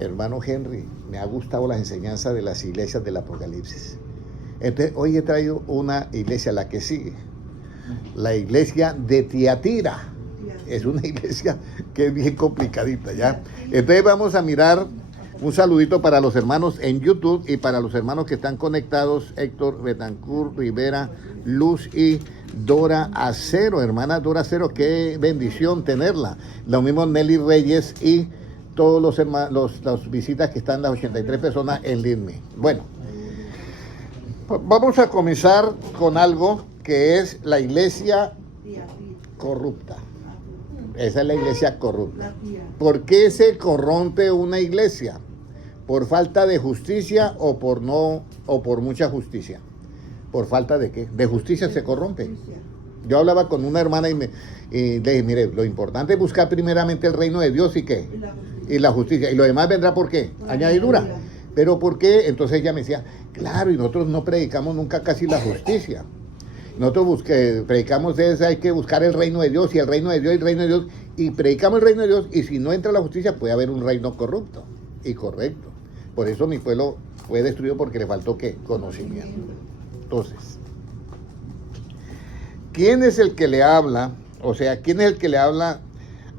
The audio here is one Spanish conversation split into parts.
hermano Henry, me ha gustado las enseñanzas de las iglesias del Apocalipsis. Entonces, hoy he traído una iglesia, la que sigue, la iglesia de Tiatira. Es una iglesia que es bien complicadita, ¿ya? Entonces vamos a mirar un saludito para los hermanos en YouTube y para los hermanos que están conectados, Héctor Betancourt Rivera, Luz y Dora Acero, hermana Dora Acero, qué bendición tenerla. Lo mismo Nelly Reyes y todos los hermanos, las visitas que están, las 83 personas en LinkedIn. Bueno, vamos a comenzar con algo que es la iglesia corrupta. Esa es la iglesia corrupta. ¿Por qué se corrompe una iglesia? ¿Por falta de justicia o por mucha justicia? ¿Por falta de qué? De justicia se corrompe. Yo hablaba con una hermana y le dije, mire, lo importante es buscar primeramente el reino de Dios y qué. Y la justicia. Y lo demás vendrá ¿por qué? Añadidura. ¿Pero por qué? Entonces ella me decía, claro, y nosotros no predicamos nunca casi la justicia. Nosotros predicamos hay que buscar el reino de Dios y el reino de Dios y el reino de Dios. Y predicamos el reino de Dios y si no entra la justicia puede haber un reino corrupto y correcto. Por eso mi pueblo fue destruido porque le faltó ¿qué? Conocimiento. Entonces, ¿quién es el que le habla? O sea, ¿quién es el que le habla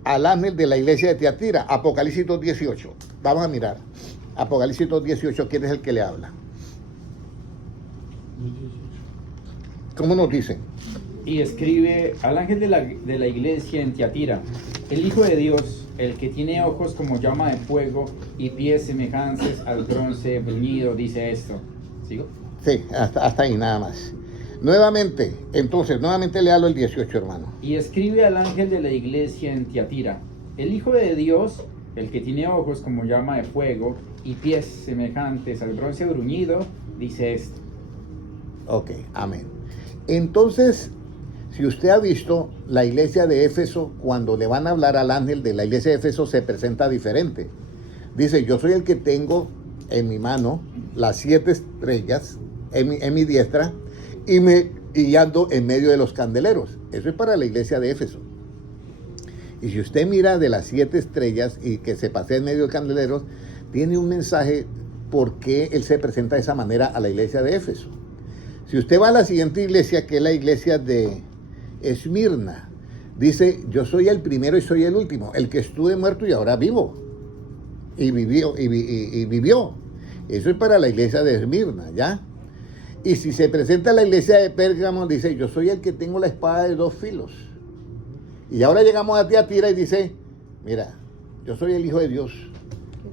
al ángel de la iglesia de Tiatira? Apocalipsis 2:18. Vamos a mirar. Apocalipsis 2:18, ¿quién es el que le habla? ¿Cómo nos dicen? Y escribe al ángel de la iglesia en Tiatira, el Hijo de Dios, el que tiene ojos como llama de fuego y pies semejantes al bronce bruñido, dice esto. ¿Sigo? Sí, hasta ahí nada más. Nuevamente le hablo el 18, hermano. Y escribe al ángel de la iglesia en Tiatira, el Hijo de Dios, el que tiene ojos como llama de fuego y pies semejantes al bronce bruñido, dice esto. Ok, amén. Entonces, si usted ha visto la iglesia de Éfeso, cuando le van a hablar al ángel de la iglesia de Éfeso se presenta diferente. Dice, yo soy el que tengo en mi mano las 7 estrellas en mi diestra y ando en medio de los candeleros. Eso es para la iglesia de Éfeso. Y si usted mira de las 7 estrellas y que se pasea en medio de candeleros, tiene un mensaje por qué él se presenta de esa manera a la iglesia de Éfeso. Si usted va a la siguiente iglesia, que es la iglesia de Esmirna, dice, yo soy el primero y soy el último, el que estuve muerto y ahora vivo. Y vivió. Eso es para la iglesia de Esmirna, ¿ya? Y si se presenta a la iglesia de Pérgamo, dice, yo soy el que tengo la espada de 2 filos. Y ahora llegamos a Tiatira y dice, mira, yo soy el Hijo de Dios,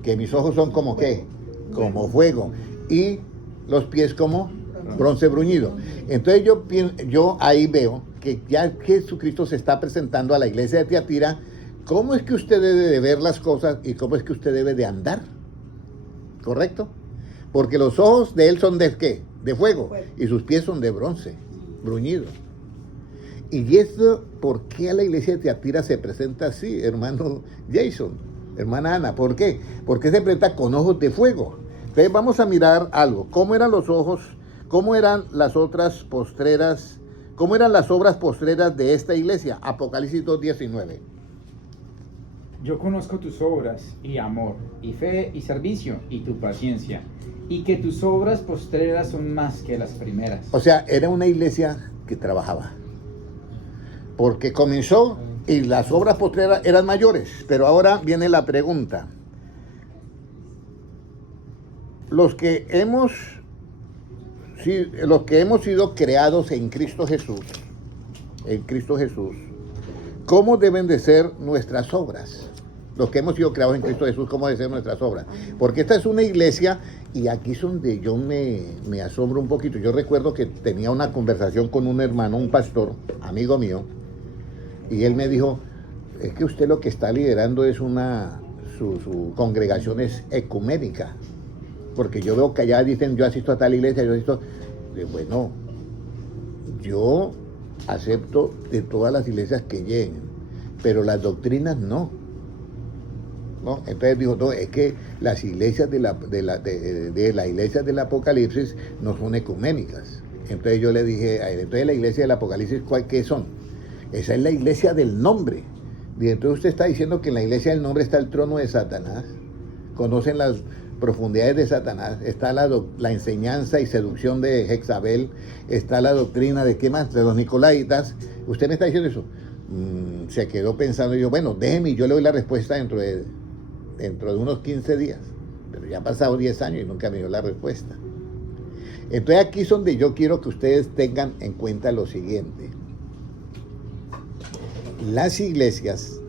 que mis ojos son como ¿qué? Como fuego. Y los pies como bronce bruñido. Entonces yo ahí veo que ya Jesucristo se está presentando a la iglesia de Tiatira, cómo es que usted debe de ver las cosas y cómo es que usted debe de andar. ¿Correcto? Porque los ojos de él son de ¿qué? De fuego. Y sus pies son de bronce bruñido. Y eso, ¿por qué a la iglesia de Tiatira se presenta así, hermano Jason, hermana Ana? ¿Por qué? Porque se presenta con ojos de fuego. Entonces vamos a mirar algo. ¿Cómo eran los ojos? ¿Cómo eran las otras postreras? ¿Cómo eran las obras postreras de esta iglesia? Apocalipsis 2:19. Yo conozco tus obras y amor, y fe y servicio, y tu paciencia, y que tus obras postreras son más que las primeras. O sea, era una iglesia que trabajaba. Porque comenzó y las obras postreras eran mayores. Pero ahora viene la pregunta. Los que hemos sido creados en Cristo Jesús, ¿cómo deben de ser nuestras obras? Los que hemos sido creados en Cristo Jesús, ¿cómo deben ser nuestras obras? Porque esta es una iglesia y aquí es donde yo me asombro un poquito. Yo recuerdo que tenía una conversación con un hermano, un pastor, amigo mío, y él me dijo, es que usted lo que está liderando es su congregación es ecuménica. Porque yo veo que allá dicen, yo asisto a tal iglesia, yo asisto. Bueno, yo acepto de todas las iglesias que lleguen, pero las doctrinas no. ¿No? Entonces dijo, no, es que las iglesias de la iglesia del Apocalipsis no son ecuménicas. Entonces yo le dije a él, entonces la iglesia del Apocalipsis, ¿qué son? Esa es la iglesia del nombre. Y entonces usted está diciendo que en la iglesia del nombre está el trono de Satanás. conocen las profundidades de Satanás, está la enseñanza y seducción de Jezabel, está la doctrina de qué más, de los Nicolaitas. Usted me está diciendo eso. Se quedó pensando, yo, bueno, déjeme y yo le doy la respuesta dentro de unos 15 días. Pero ya han pasado 10 años y nunca me dio la respuesta. Entonces aquí es donde yo quiero que ustedes tengan en cuenta lo siguiente. Las iglesias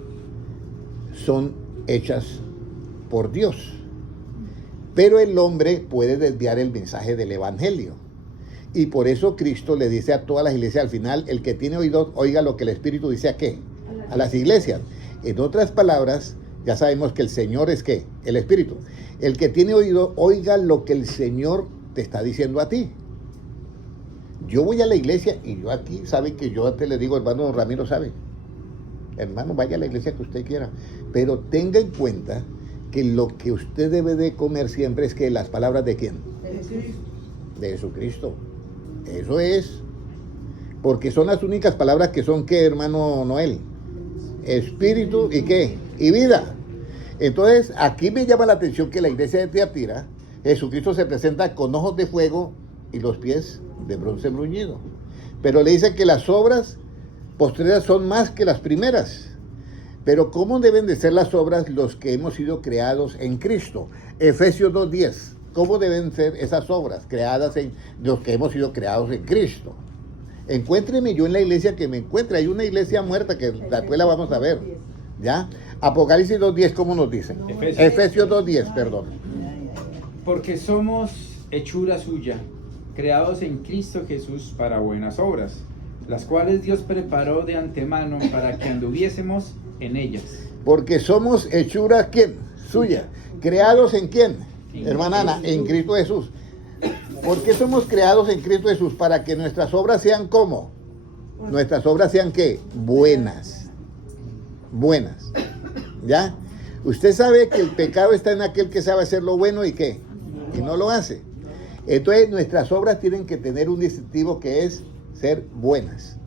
son hechas por Dios, pero el hombre puede desviar el mensaje del evangelio. Y por eso Cristo le dice a todas las iglesias al final, el que tiene oído, oiga lo que el Espíritu dice a qué, a las iglesias. En otras palabras, ya sabemos que el Señor es ¿qué? El Espíritu. El que tiene oído, oiga lo que el Señor te está diciendo a ti. Yo voy a la iglesia y yo aquí, sabe que yo antes le digo, hermano Ramiro sabe, hermano, vaya a la iglesia que usted quiera, pero tenga en cuenta que lo que usted debe de comer siempre es que las palabras de ¿quién? De Jesucristo. Eso es, porque son las únicas palabras que son ¿qué, hermano Noel? Espíritu y ¿qué? Y vida. Entonces, aquí me llama la atención que la iglesia de Tiatira, Jesucristo se presenta con ojos de fuego y los pies de bronce bruñido. Pero le dice que las obras postreras son más que las primeras. Pero ¿cómo deben de ser las obras los que hemos sido creados en Cristo? Efesios 2:10. ¿Cómo deben ser esas obras creadas en los que hemos sido creados en Cristo? Encuéntreme yo en la iglesia que me encuentre. Hay una iglesia muerta que después la vamos a ver. ¿Ya? Apocalipsis 2:10, ¿cómo nos dice? Efesios 2:10, perdón. Porque somos hechura suya, creados en Cristo Jesús para buenas obras, las cuales Dios preparó de antemano para que anduviésemos en ellas. Porque somos hechura, ¿quién? Suya. ¿Creados en quién? Hermana Ana, en Cristo Jesús. ¿Por qué somos creados en Cristo Jesús? Para que nuestras obras sean ¿cómo? Nuestras obras sean ¿qué? Buenas. Buenas. ¿Ya? Usted sabe que el pecado está en aquel que sabe hacer lo bueno y ¿qué? Y no lo hace. Entonces nuestras obras tienen que tener un distintivo que es ser buenas.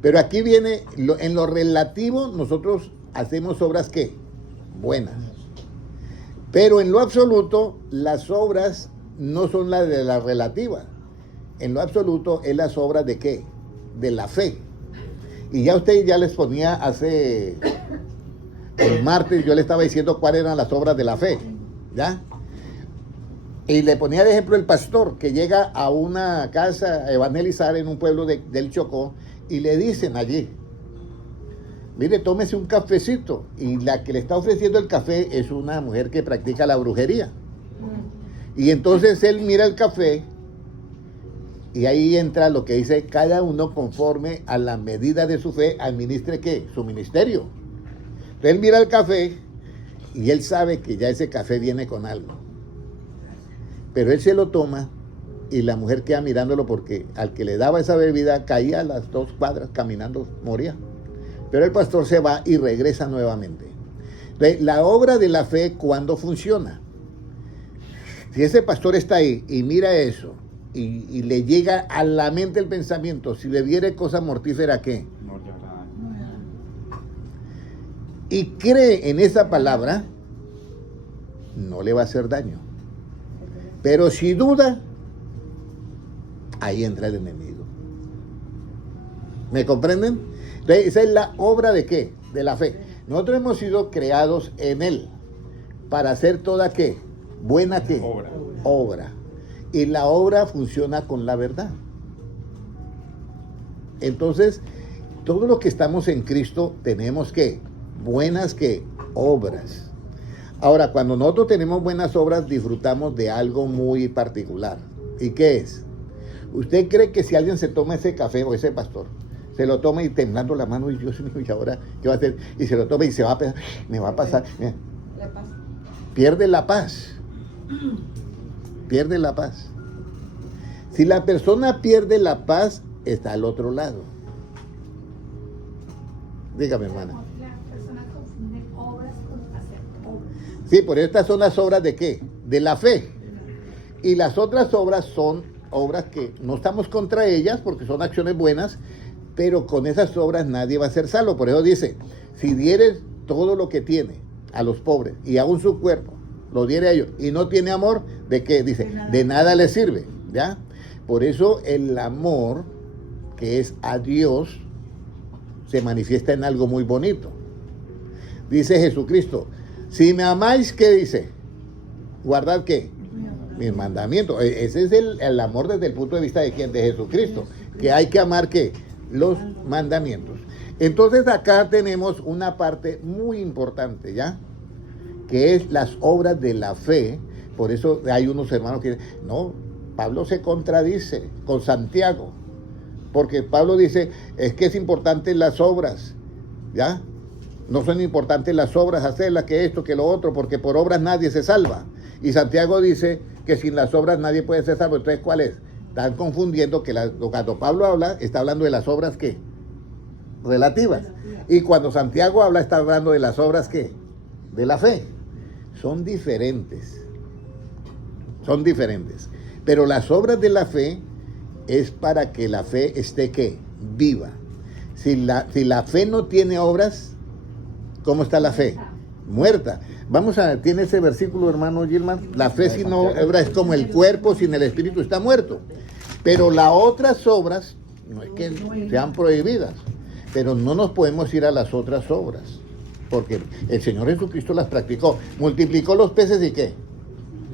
Pero aquí viene, en lo relativo nosotros hacemos obras ¿qué? Buenas. Pero en lo absoluto las obras no son las de la relativa. En lo absoluto es las obras de ¿qué? De la fe. Y ya usted ya les ponía hace el martes, yo le estaba diciendo cuáles eran las obras de la fe. ¿Ya? Y le ponía de ejemplo el pastor que llega a una casa a evangelizar en un pueblo del Chocó y le dicen allí, mire, tómese un cafecito. Y la que le está ofreciendo el café es una mujer que practica la brujería. Y entonces él mira el café y ahí entra lo que dice, cada uno conforme a la medida de su fe administre ¿qué? Su ministerio. Entonces él mira el café y él sabe que ya ese café viene con algo. Pero él se lo toma y la mujer queda mirándolo porque al que le daba esa bebida caía a las 2 cuadras caminando, moría. Pero el pastor se va y regresa nuevamente. Entonces, la obra de la fe, ¿cuándo funciona? Si ese pastor está ahí y mira eso y le llega a la mente el pensamiento, si le viere cosa mortífera, ¿qué? Y cree en esa palabra, no le va a hacer daño. Pero si duda, ahí entra el enemigo. ¿Me comprenden? Entonces, esa es la obra de ¿qué? De la fe. Nosotros hemos sido creados en Él para hacer toda ¿qué? Buena ¿qué? Obra. Y la obra funciona con la verdad. Entonces, todos los que estamos en Cristo tenemos ¿qué? Buenas ¿qué? Obras. Ahora, cuando nosotros tenemos buenas obras, disfrutamos de algo muy particular. ¿Y qué es? ¿Usted cree que si alguien se toma ese café o ese pastor, se lo toma y temblando la mano, y Dios mío, y ahora, ¿qué va a hacer? Y se lo toma y se va a pensar, me va a pasar. Mira, la paz. Pierde la paz. Pierde la paz. Si la persona pierde la paz, está al otro lado. Dígame, hermana. Sí, por estas son las obras de ¿qué? De la fe. Y las otras obras son obras que no estamos contra ellas porque son acciones buenas, pero con esas obras nadie va a ser salvo. Por eso dice, si dieres todo lo que tiene a los pobres y aún su cuerpo lo diere a ellos, y no tiene amor, ¿de qué? Dice, de nada le sirve, ¿ya? Por eso el amor que es a Dios se manifiesta en algo muy bonito. Dice Jesucristo, si me amáis, ¿qué dice? Guardad, ¿qué? Mis mandamientos. Ese es el amor desde el punto de vista de quién, de Jesucristo, que hay que amar, ¿qué? Los mandamientos. Entonces acá tenemos una parte muy importante, ¿ya? Que es las obras de la fe. Por eso hay unos hermanos que dicen, no, Pablo se contradice con Santiago, porque Pablo dice, es que es importante las obras, ¿ya? No son importantes las obras, hacerlas, que esto, que lo otro, porque por obras nadie se salva. Y Santiago dice que sin las obras nadie puede ser salvo. Entonces, ¿cuál es? Están confundiendo que cuando Pablo habla, está hablando de las obras, ¿qué? Relativas. Y cuando Santiago habla, está hablando de las obras, ¿qué? De la fe. Son diferentes. Son diferentes. Pero las obras de la fe es para que la fe esté, ¿qué? Viva. Si la fe no tiene obras, ¿cómo está la fe? Muerta. Vamos a, tiene ese versículo, hermano Gilman, la fe sin obra es como el cuerpo sin el espíritu, está muerto. Pero las otras obras, no es que sean prohibidas, pero no nos podemos ir a las otras obras, porque el Señor Jesucristo las practicó, multiplicó los peces y ¿qué?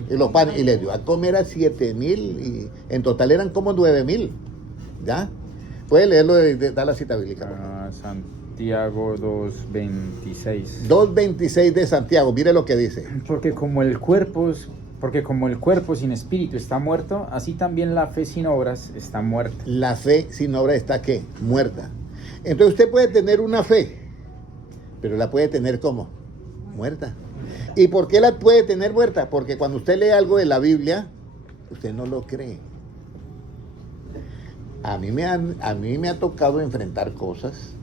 Y los panes, y les dio a comer a 7,000, y en total eran como 9,000, ¿ya? Puede leerlo, da la cita bíblica. Santiago 2:26. 2:26 de Santiago, mire lo que dice. Porque como el cuerpo sin espíritu está muerto, así también la fe sin obras está muerta. La fe sin obra está, ¿qué? Muerta. Entonces usted puede tener una fe, pero la puede tener ¿cómo? Muerta. ¿Y por qué la puede tener muerta? Porque cuando usted lee algo de la Biblia, usted no lo cree. A mí me ha tocado enfrentar cosas.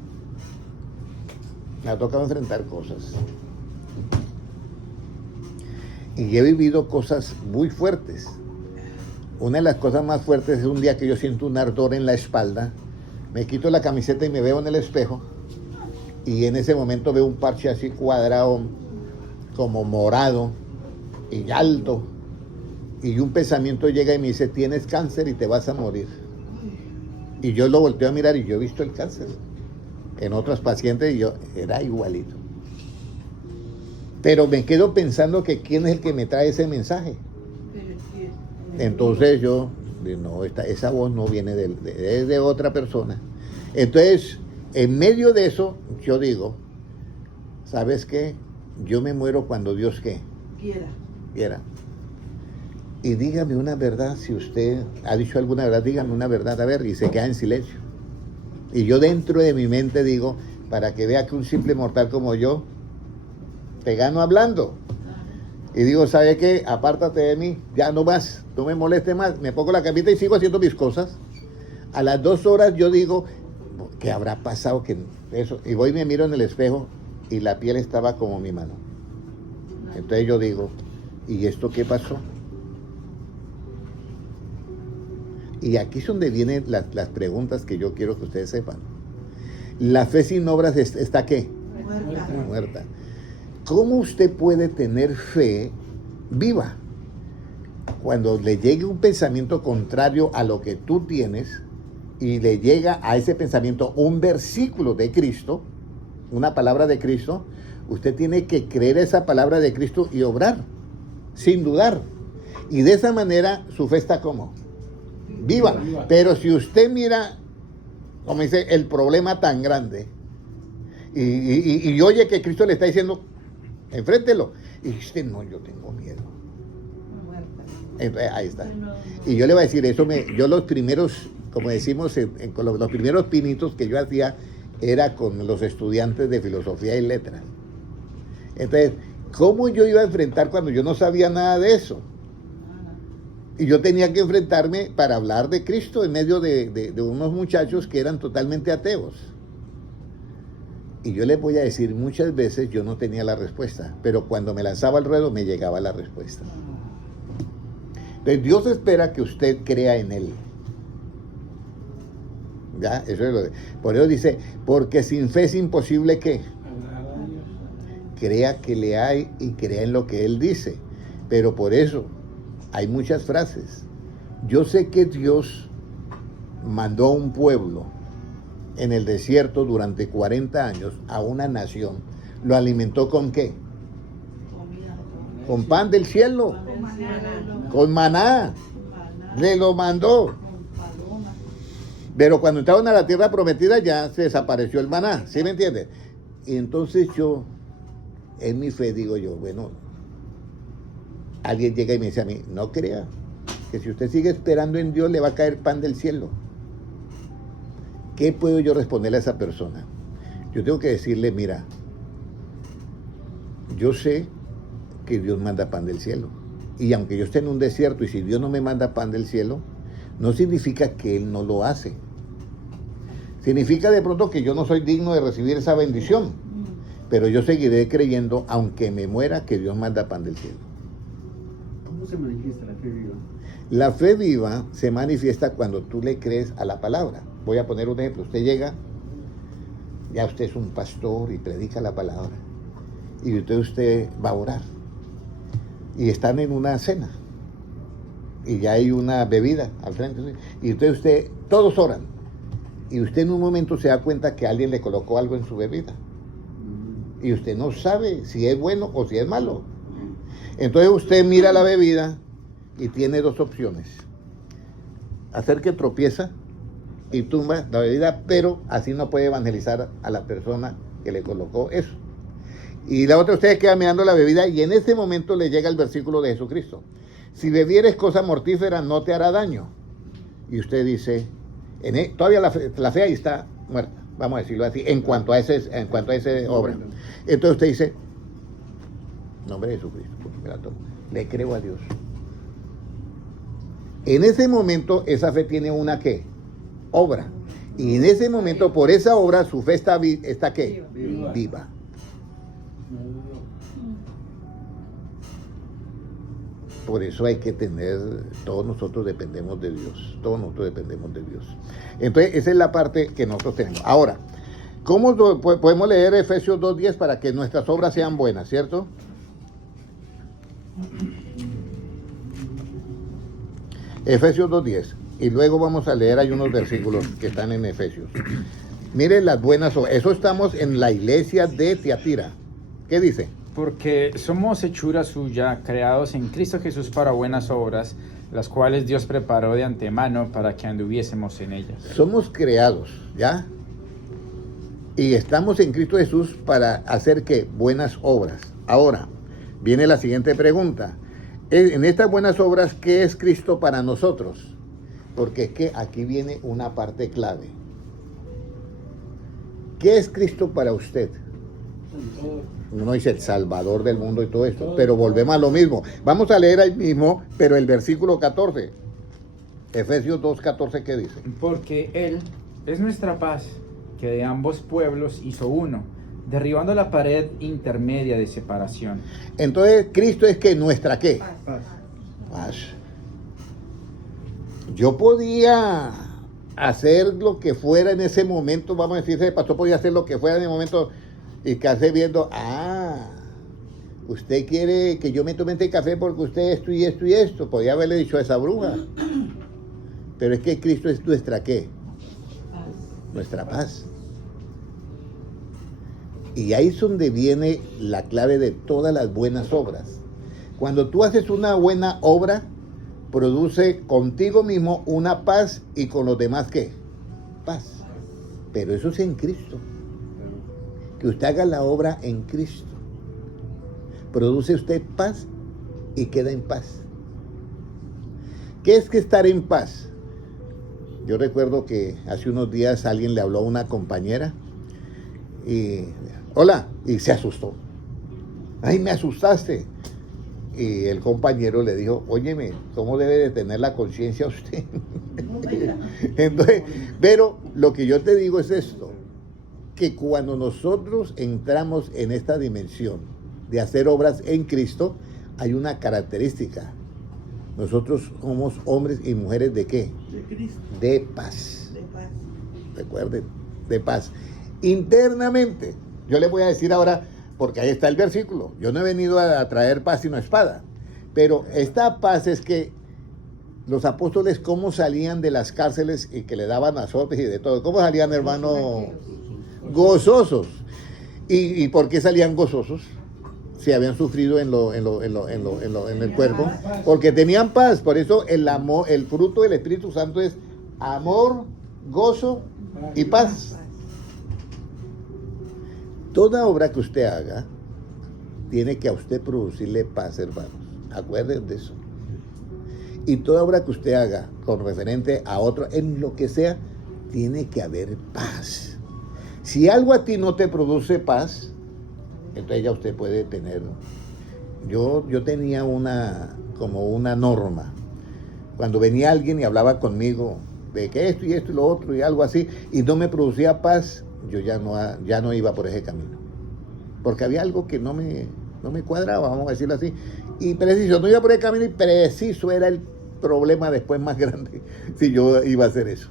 Y he vivido cosas muy fuertes. Una de las cosas más fuertes es un día que yo siento un ardor en la espalda. Me quito la camiseta y me veo en el espejo. Y en ese momento veo un parche así cuadrado, como morado y alto. Y un pensamiento llega y me dice, tienes cáncer y te vas a morir. Y yo lo volteo a mirar y yo he visto el cáncer en otros pacientes y yo era igualito. Pero me quedo pensando que quién es el que me trae ese mensaje. Entonces yo, no, esa voz no viene es de otra persona. Entonces, en medio de eso, yo digo, ¿sabes qué? Yo me muero cuando Dios, ¿qué? Quiera. Y dígame una verdad, si usted ha dicho alguna verdad, dígame una verdad, a ver, y se queda en silencio. Y yo dentro de mi mente digo, para que vea que un simple mortal como yo, te gano hablando. Y digo, ¿sabe qué? Apártate de mí, ya no más, no me moleste más. Me pongo la camita y sigo haciendo mis cosas. A las 2 horas yo digo, ¿qué habrá pasado? Que eso? Y voy y me miro en el espejo y la piel estaba como mi mano. Entonces yo digo, ¿y esto qué pasó? Y aquí es donde vienen las preguntas que yo quiero que ustedes sepan. La fe sin obras está ¿qué? Muerta. ¿Cómo usted puede tener fe viva? Cuando le llegue un pensamiento contrario a lo que tú tienes y le llega a ese pensamiento un versículo de Cristo, una palabra de Cristo, usted tiene que creer esa palabra de Cristo y obrar, sin dudar. Y de esa manera su fe está como viva. Pero si usted mira, como dice, el problema tan grande y oye que Cristo le está diciendo, enfréntelo, y dice, no, yo tengo miedo. Entonces, ahí está. Y yo le voy a decir, yo los primeros, como decimos, con los primeros pinitos que yo hacía era con los estudiantes de filosofía y letras. Entonces, ¿cómo yo iba a enfrentar cuando yo no sabía nada de eso? Y yo tenía que enfrentarme para hablar de Cristo en medio de unos muchachos que eran totalmente ateos. Y yo les voy a decir, muchas veces yo no tenía la respuesta, pero cuando me lanzaba al ruedo me llegaba la respuesta. Entonces Dios espera que usted crea en Él. ¿Ya? Eso es por eso dice, porque sin fe es imposible que crea que le hay y crea en lo que Él dice. Pero por eso hay muchas frases. Yo sé que Dios mandó a un pueblo en el desierto durante 40 años, a una nación. ¿Lo alimentó con qué? Con pan del cielo, con maná. Le lo mandó. Pero cuando entraron a la tierra prometida ya se desapareció el maná, ¿sí me entiendes? Y entonces yo, en mi fe digo yo, bueno, alguien llega y me dice a mí, no crea que si usted sigue esperando en Dios le va a caer pan del cielo. ¿Qué puedo yo responderle a esa persona? Yo tengo que decirle, mira, yo sé que Dios manda pan del cielo. Y aunque yo esté en un desierto y si Dios no me manda pan del cielo, no significa que Él no lo hace. Significa de pronto que yo no soy digno de recibir esa bendición. Pero yo seguiré creyendo, aunque me muera, que Dios manda pan del cielo. ¿Cómo se manifiesta la fe viva? La fe viva se manifiesta cuando tú le crees a la palabra. Voy a poner un ejemplo. Usted llega, ya usted es un pastor y predica la palabra. Y usted va a orar. Y están en una cena. Y ya hay una bebida al frente. Y usted, todos oran. Y usted en un momento se da cuenta que alguien le colocó algo en su bebida. Y usted no sabe si es bueno o si es malo. Entonces usted mira la bebida y tiene dos opciones. Hacer que tropieza y tumba la bebida, pero así no puede evangelizar a la persona que le colocó eso. Y la otra, usted queda mirando la bebida y en ese momento le llega el versículo de Jesucristo. Si bebieres cosa mortífera no te hará daño. Y usted dice, todavía la fe ahí está muerta, vamos a decirlo así, en cuanto a esa obra. Entonces usted dice, nombre de Jesucristo, me la tomo. Le creo a Dios. En ese momento esa fe tiene una ¿qué? Obra. Y en ese momento, por esa obra, su fe está ¿qué? Viva. Por eso hay que tener, todos nosotros dependemos de Dios. Todos nosotros dependemos de Dios. Entonces, esa es la parte que nosotros tenemos. Ahora, ¿cómo podemos leer Efesios 2:10 para que nuestras obras sean buenas, cierto? Efesios 2:10. Y luego vamos a leer, hay unos versículos que están en Efesios. Miren las buenas obras. Eso estamos en la iglesia de Tiatira. ¿Qué dice? Porque somos hechura suya, creados en Cristo Jesús para buenas obras, las cuales Dios preparó de antemano para que anduviésemos en ellas. Somos creados, ¿ya? Y estamos en Cristo Jesús para hacer ¿qué? Buenas obras. Ahora, viene la siguiente pregunta. En estas buenas obras, ¿qué es Cristo para nosotros? Porque es que aquí viene una parte clave. ¿Qué es Cristo para usted? Uno dice el Salvador del mundo y todo esto, pero volvemos a lo mismo. Vamos a leer ahí mismo, pero el versículo 14. Efesios 2:14, ¿qué dice? Porque Él es nuestra paz, que de ambos pueblos hizo uno, derribando la pared intermedia de separación. Entonces, Cristo es que nuestra ¿qué? Paz. Yo podía hacer lo que fuera en ese momento, vamos a decir, el pastor podía hacer lo que fuera en el momento y quedarse viendo, usted quiere que yo me tome este café porque usted esto y esto y esto. Podía haberle dicho a esa bruja. Pero es que Cristo es nuestra ¿qué? Nuestra paz. Y ahí es donde viene la clave de todas las buenas obras. Cuando tú haces una buena obra, produce contigo mismo una paz y con los demás ¿qué? Paz. Pero eso es en Cristo. Que usted haga la obra en Cristo. Produce usted paz y queda en paz. ¿Qué es que estar en paz? Yo recuerdo que hace unos días alguien le habló a una compañera y hola, y se asustó. Ay, me asustaste. Y el compañero le dijo, óyeme, ¿cómo debe de tener la conciencia usted? Entonces, pero lo que yo te digo es esto, que cuando nosotros entramos en esta dimensión de hacer obras en Cristo, hay una característica. Nosotros somos hombres y mujeres ¿de qué? De Cristo. De paz. De paz. Recuerden, de paz. Internamente, yo les voy a decir ahora, porque ahí está el versículo, yo no he venido a traer paz sino espada, Pero esta paz es que los apóstoles, ¿cómo salían de las cárceles y que le daban azotes y de todo? ¿Cómo salían, hermano? Gozosos. ¿Y por qué salían gozosos? Si habían sufrido en el cuerpo. Porque tenían paz. Por eso el amor, el fruto del Espíritu Santo es amor, gozo y paz. Toda obra que usted haga tiene que a usted producirle paz, hermanos. Acuérdense de eso. Y toda obra que usted haga con referente a otro, en lo que sea, tiene que haber paz. Si algo a ti no te produce paz, entonces ya usted puede tener. Yo tenía como una norma. Cuando venía alguien y hablaba conmigo de que esto y lo otro y algo así, y no me producía paz, yo ya no iba por ese camino. Porque había algo que no me cuadraba, vamos a decirlo así. Y preciso, no iba por ese camino y preciso era el problema después más grande si yo iba a hacer eso.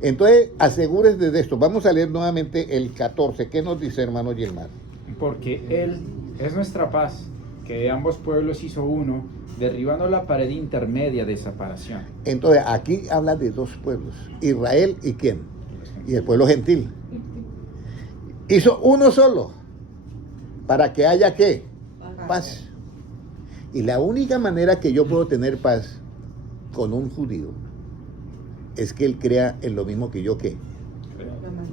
Entonces, asegúrese de esto. Vamos a leer nuevamente el 14. ¿Qué nos dice, hermano Gilmar? Porque Él es nuestra paz, que de ambos pueblos hizo uno, derribando la pared intermedia de separación. Entonces, aquí habla de dos pueblos. Israel y ¿quién? Y el pueblo gentil. Hizo uno solo. ¿Para que haya qué? Paz. Y la única manera que yo puedo tener paz con un judío es que él crea en lo mismo que yo que.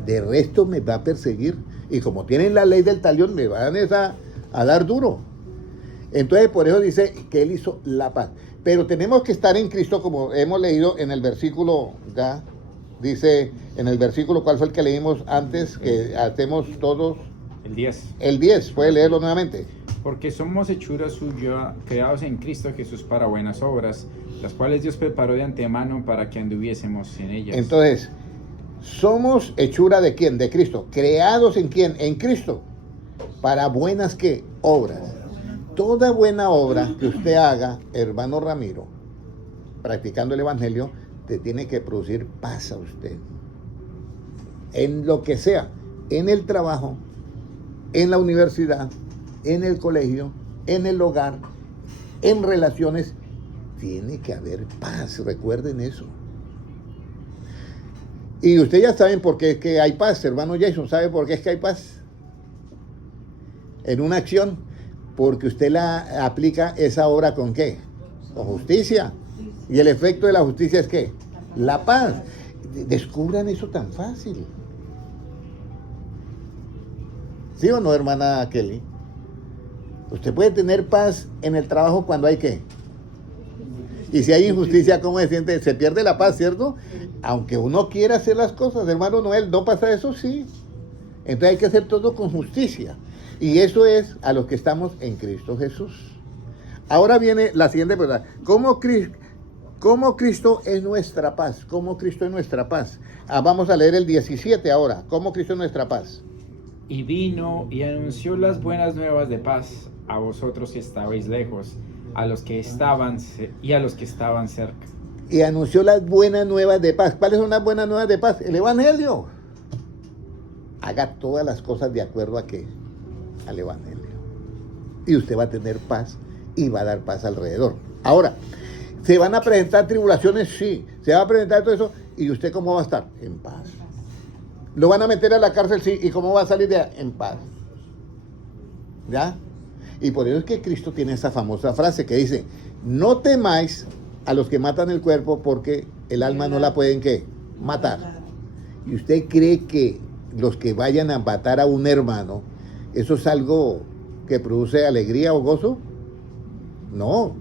De resto me va a perseguir. Y como tienen la ley del talión, me van a dar duro. Entonces, por eso dice que él hizo la paz. Pero tenemos que estar en Cristo, como hemos leído en el versículo, ya dice en el versículo, ¿cuál fue el que leímos antes? Que hacemos todos. El 10. El 10, puede leerlo nuevamente. Porque somos hechura suya, creados en Cristo Jesús para buenas obras, las cuales Dios preparó de antemano para que anduviésemos en ellas. Entonces, somos hechura de quién? De Cristo. ¿Creados en quién? En Cristo. Para buenas ¿qué? Obras. Toda buena obra que usted haga, hermano Ramiro, practicando el Evangelio, te tiene que producir paz a usted. En lo que sea, en el trabajo, en la universidad, en el colegio, en el hogar, en relaciones, tiene que haber paz, recuerden eso. Y ustedes ya saben por qué es que hay paz, hermano Jason, ¿sabe por qué es que hay paz? En una acción, porque usted la aplica esa obra ¿con qué? Con justicia. Y el efecto de la justicia es ¿qué? La paz. Descubran eso tan fácil. ¿Sí o no, hermana Kelly? Usted puede tener paz en el trabajo cuando hay ¿qué? Y si hay injusticia, ¿cómo se siente? Se pierde la paz, ¿cierto? Aunque uno quiera hacer las cosas, hermano Noel, ¿no pasa eso? Sí. Entonces hay que hacer todo con justicia. Y eso es a los que estamos en Cristo Jesús. Ahora viene la siguiente pregunta. ¿Cómo Cristo es nuestra paz? ¿Cómo Cristo es nuestra paz? Vamos a leer el 17 ahora. ¿Cómo Cristo es nuestra paz? Y vino y anunció las buenas nuevas de paz a vosotros que estabais lejos, a los que estaban cerca. Y anunció las buenas nuevas de paz. ¿Cuáles son las buenas nuevas de paz? El Evangelio. Haga todas las cosas de acuerdo a qué? Al Evangelio. Y usted va a tener paz y va a dar paz alrededor. Ahora, ¿se van a presentar tribulaciones? Sí. ¿Se va a presentar todo eso? ¿Y usted cómo va a estar? En paz. ¿Lo van a meter a la cárcel? Sí. ¿Y cómo va a salir de ahí? En paz. ¿Ya? Y por eso es que Cristo tiene esa famosa frase que dice, no temáis a los que matan el cuerpo porque el alma no la pueden ¿qué? Matar. ¿Y usted cree que los que vayan a matar a un hermano, eso es algo que produce alegría o gozo? No.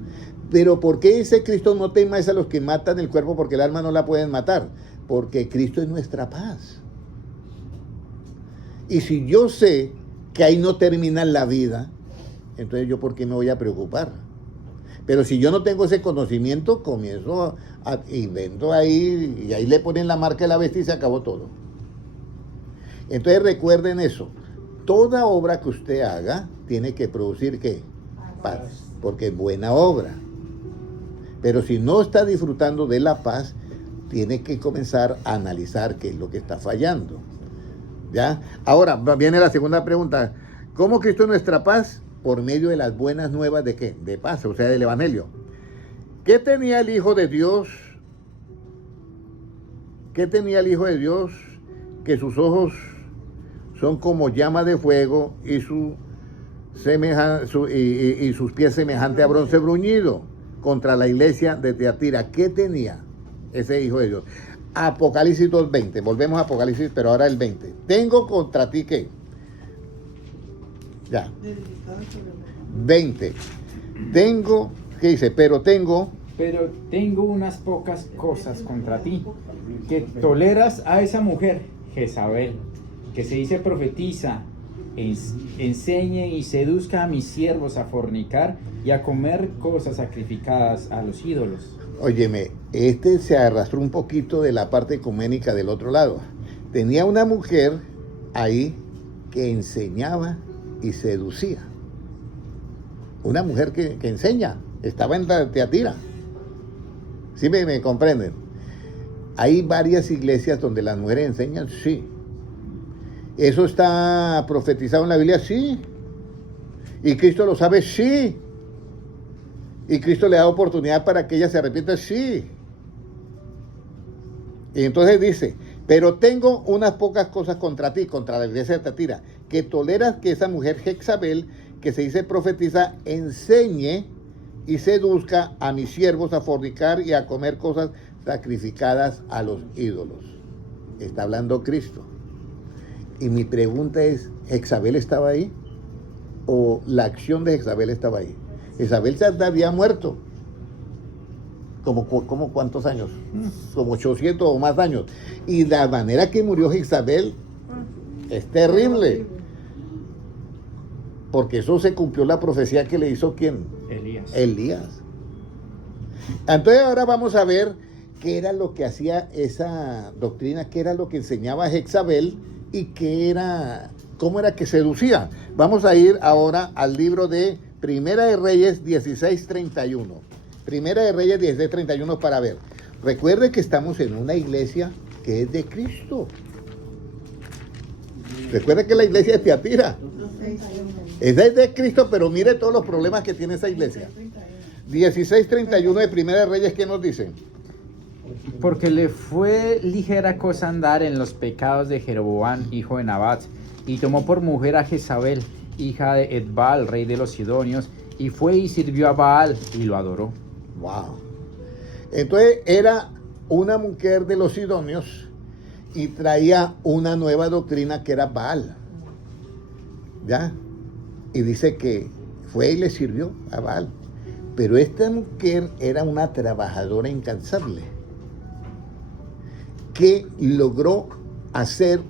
Pero ¿por qué dice Cristo no temáis a los que matan el cuerpo porque el alma no la pueden matar? Porque Cristo es nuestra paz. Y si yo sé que ahí no termina la vida, entonces yo ¿por qué me voy a preocupar? Pero si yo no tengo ese conocimiento, comienzo a invento ahí, y ahí le ponen la marca de la bestia y se acabó todo. Entonces recuerden eso. Toda obra que usted haga tiene que producir ¿qué? Paz. Porque es buena obra. Pero si no está disfrutando de la paz, tiene que comenzar a analizar qué es lo que está fallando. ¿Ya? Ahora viene la segunda pregunta. ¿Cómo Cristo es nuestra paz? por medio de las buenas nuevas de qué? De paz, o sea, del evangelio. ¿Qué tenía el Hijo de Dios? ¿Qué tenía el Hijo de Dios? Que sus ojos son como llama de fuego y sus pies semejantes a bronce bruñido, contra la iglesia de Tiatira. ¿Qué tenía ese Hijo de Dios? Apocalipsis 2:20, volvemos a Apocalipsis, pero ahora el 20. Tengo contra ti ¿qué? Ya. 20. Tengo, ¿qué dice? Pero tengo unas pocas cosas contra ti, que toleras a esa mujer, Jezabel, que se dice profetiza, enseñe y seduzca a mis siervos a fornicar y a comer cosas sacrificadas a los ídolos. Óyeme, se arrastró un poquito de la parte ecuménica del otro lado. Tenía una mujer ahí que enseñaba y seducía. Una mujer que enseña, estaba en la Tiatira. ¿Sí me comprenden? Hay varias iglesias donde las mujeres enseñan, sí. ¿Eso está profetizado en la Biblia? Sí. ¿Y Cristo lo sabe? Sí. ¿Y Cristo le da oportunidad para que ella se arrepienta? Sí. Y entonces dice, pero tengo unas pocas cosas contra ti, contra la iglesia de Tiatira, que toleras que esa mujer Jezabel, que se dice profetiza, enseñe y seduzca a mis siervos a fornicar y a comer cosas sacrificadas a los ídolos. Está hablando Cristo. Y mi pregunta es, ¿Jezabel estaba ahí? ¿O la acción de Jezabel estaba ahí? Jezabel ya había muerto. ¿Como cuántos años? Como 800 o más años. Y la manera que murió Jezabel es terrible. Porque eso se cumplió la profecía que le hizo ¿quién? Elías. Entonces ahora vamos a ver qué era lo que hacía esa doctrina, qué era lo que enseñaba Jezabel y cómo era que seducía. Vamos a ir ahora al libro de Primera de Reyes 16:31. Primera de Reyes 16:31 para ver. Recuerde que estamos en una iglesia que es de Cristo. Recuerde que la iglesia de Tiatira. Esa es de Cristo, pero mire todos los problemas que tiene esa iglesia. 16:31 de Primera de Reyes, ¿qué nos dice? Porque le fue ligera cosa andar en los pecados de Jeroboam, hijo de Nabat, y tomó por mujer a Jezabel, hija de Edbaal, rey de los Sidonios, y fue y sirvió a Baal y lo adoró. Wow. Entonces era una mujer de los Sidonios y traía una nueva doctrina que era Baal. ¿Ya? Y dice que fue y le sirvió a Baal. Pero esta mujer era una trabajadora incansable que logró hacer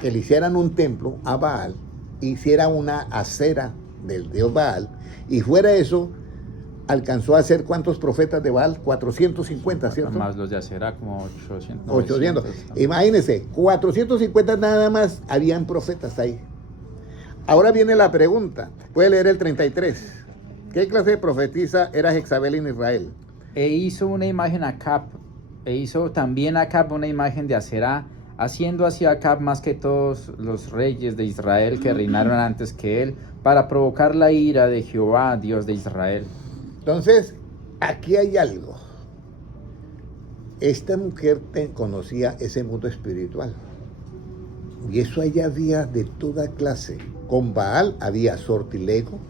que le hicieran un templo a Baal, hiciera una acera del dios Baal, y fuera eso, alcanzó a hacer ¿cuántos profetas de Baal? 450, ¿cierto? Más los de acera, como 800. 800. Imagínense, 450 nada más habían profetas ahí. Ahora viene la pregunta, puede leer el 33. ¿Qué clase de profetisa era Jezabel en Israel? E hizo una imagen a Acab, e hizo también a Acab una imagen de acera, haciendo así a Acab más que todos los reyes de Israel que reinaron antes que él, para provocar la ira de Jehová, Dios de Israel. Entonces, aquí hay algo. Esta mujer conocía ese mundo espiritual. Y eso allá había de toda clase. Con Baal había sortilego.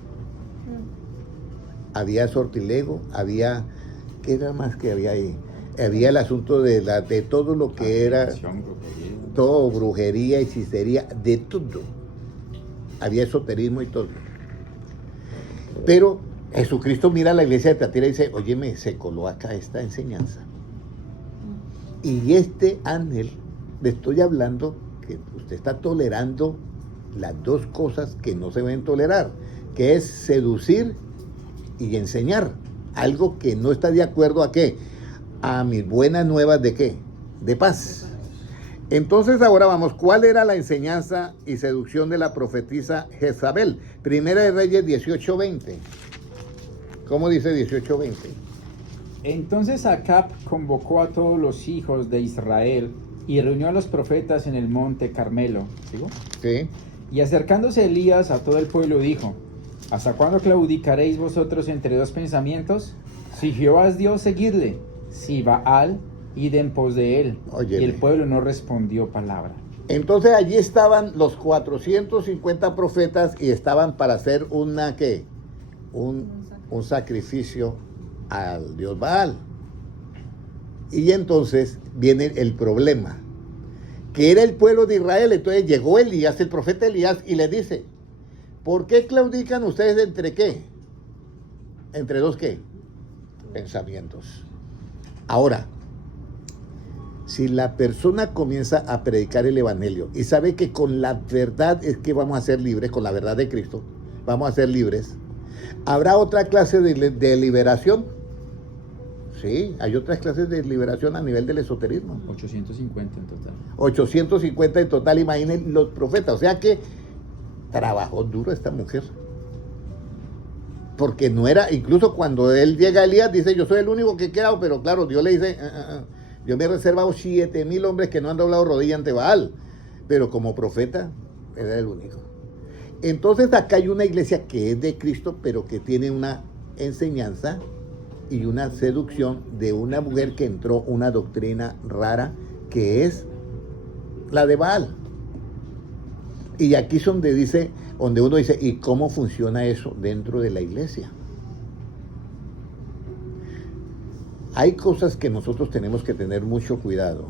Había, ¿qué era más que había ahí? Había el asunto de todo lo que era, todo, brujería, hechicería, de todo. Había esoterismo y todo. Pero Jesucristo mira a la iglesia de Tiatira y dice, óyeme, se coló acá esta enseñanza. Y este ángel, le estoy hablando que usted está tolerando las dos cosas que no se deben tolerar, que es seducir y enseñar algo que no está de acuerdo a qué, a mis buenas nuevas de qué, de paz. Entonces ahora vamos, ¿cuál era la enseñanza y seducción de la profetisa Jezabel? Primera de Reyes 18:20. ¿Cómo dice 18:20? Entonces Acab convocó a todos los hijos de Israel y reunió a los profetas en el monte Carmelo. ¿Sigo? Sí. Y acercándose Elías a todo el pueblo dijo, ¿Hasta cuándo claudicaréis vosotros entre dos pensamientos? Si Jehová es Dios, seguidle. Si Baal, id en pos de él. Óyeme. Y el pueblo no respondió palabra. Entonces allí estaban los 450 profetas y estaban para hacer una ¿qué? Un sacrificio al dios Baal. Y entonces viene el problema, que era el pueblo de Israel. Entonces llegó Elías, el profeta Elías, y le dice: ¿por qué claudican ustedes entre qué? ¿Entre dos qué? Pensamientos. Ahora, si la persona comienza a predicar el evangelio y sabe que con la verdad es que vamos a ser libres, con la verdad de Cristo, vamos a ser libres, ¿habrá otra clase de liberación? Sí, hay otras clases de liberación a nivel del esoterismo. 850 en total. 850 en total, imaginen los profetas. O sea que trabajó duro esta mujer. Porque no era, incluso cuando él llega a Elías, dice: yo soy el único que he quedado, pero claro, Dios le dice: yo me he reservado 7,000 hombres que no han doblado rodilla ante Baal. Pero como profeta, era el único. Entonces acá hay una iglesia que es de Cristo, pero que tiene una enseñanza y una seducción de una mujer que entró una doctrina rara, que es la de Baal. Y aquí es donde uno dice: ¿y cómo funciona eso dentro de la iglesia? Hay cosas que nosotros tenemos que tener mucho cuidado.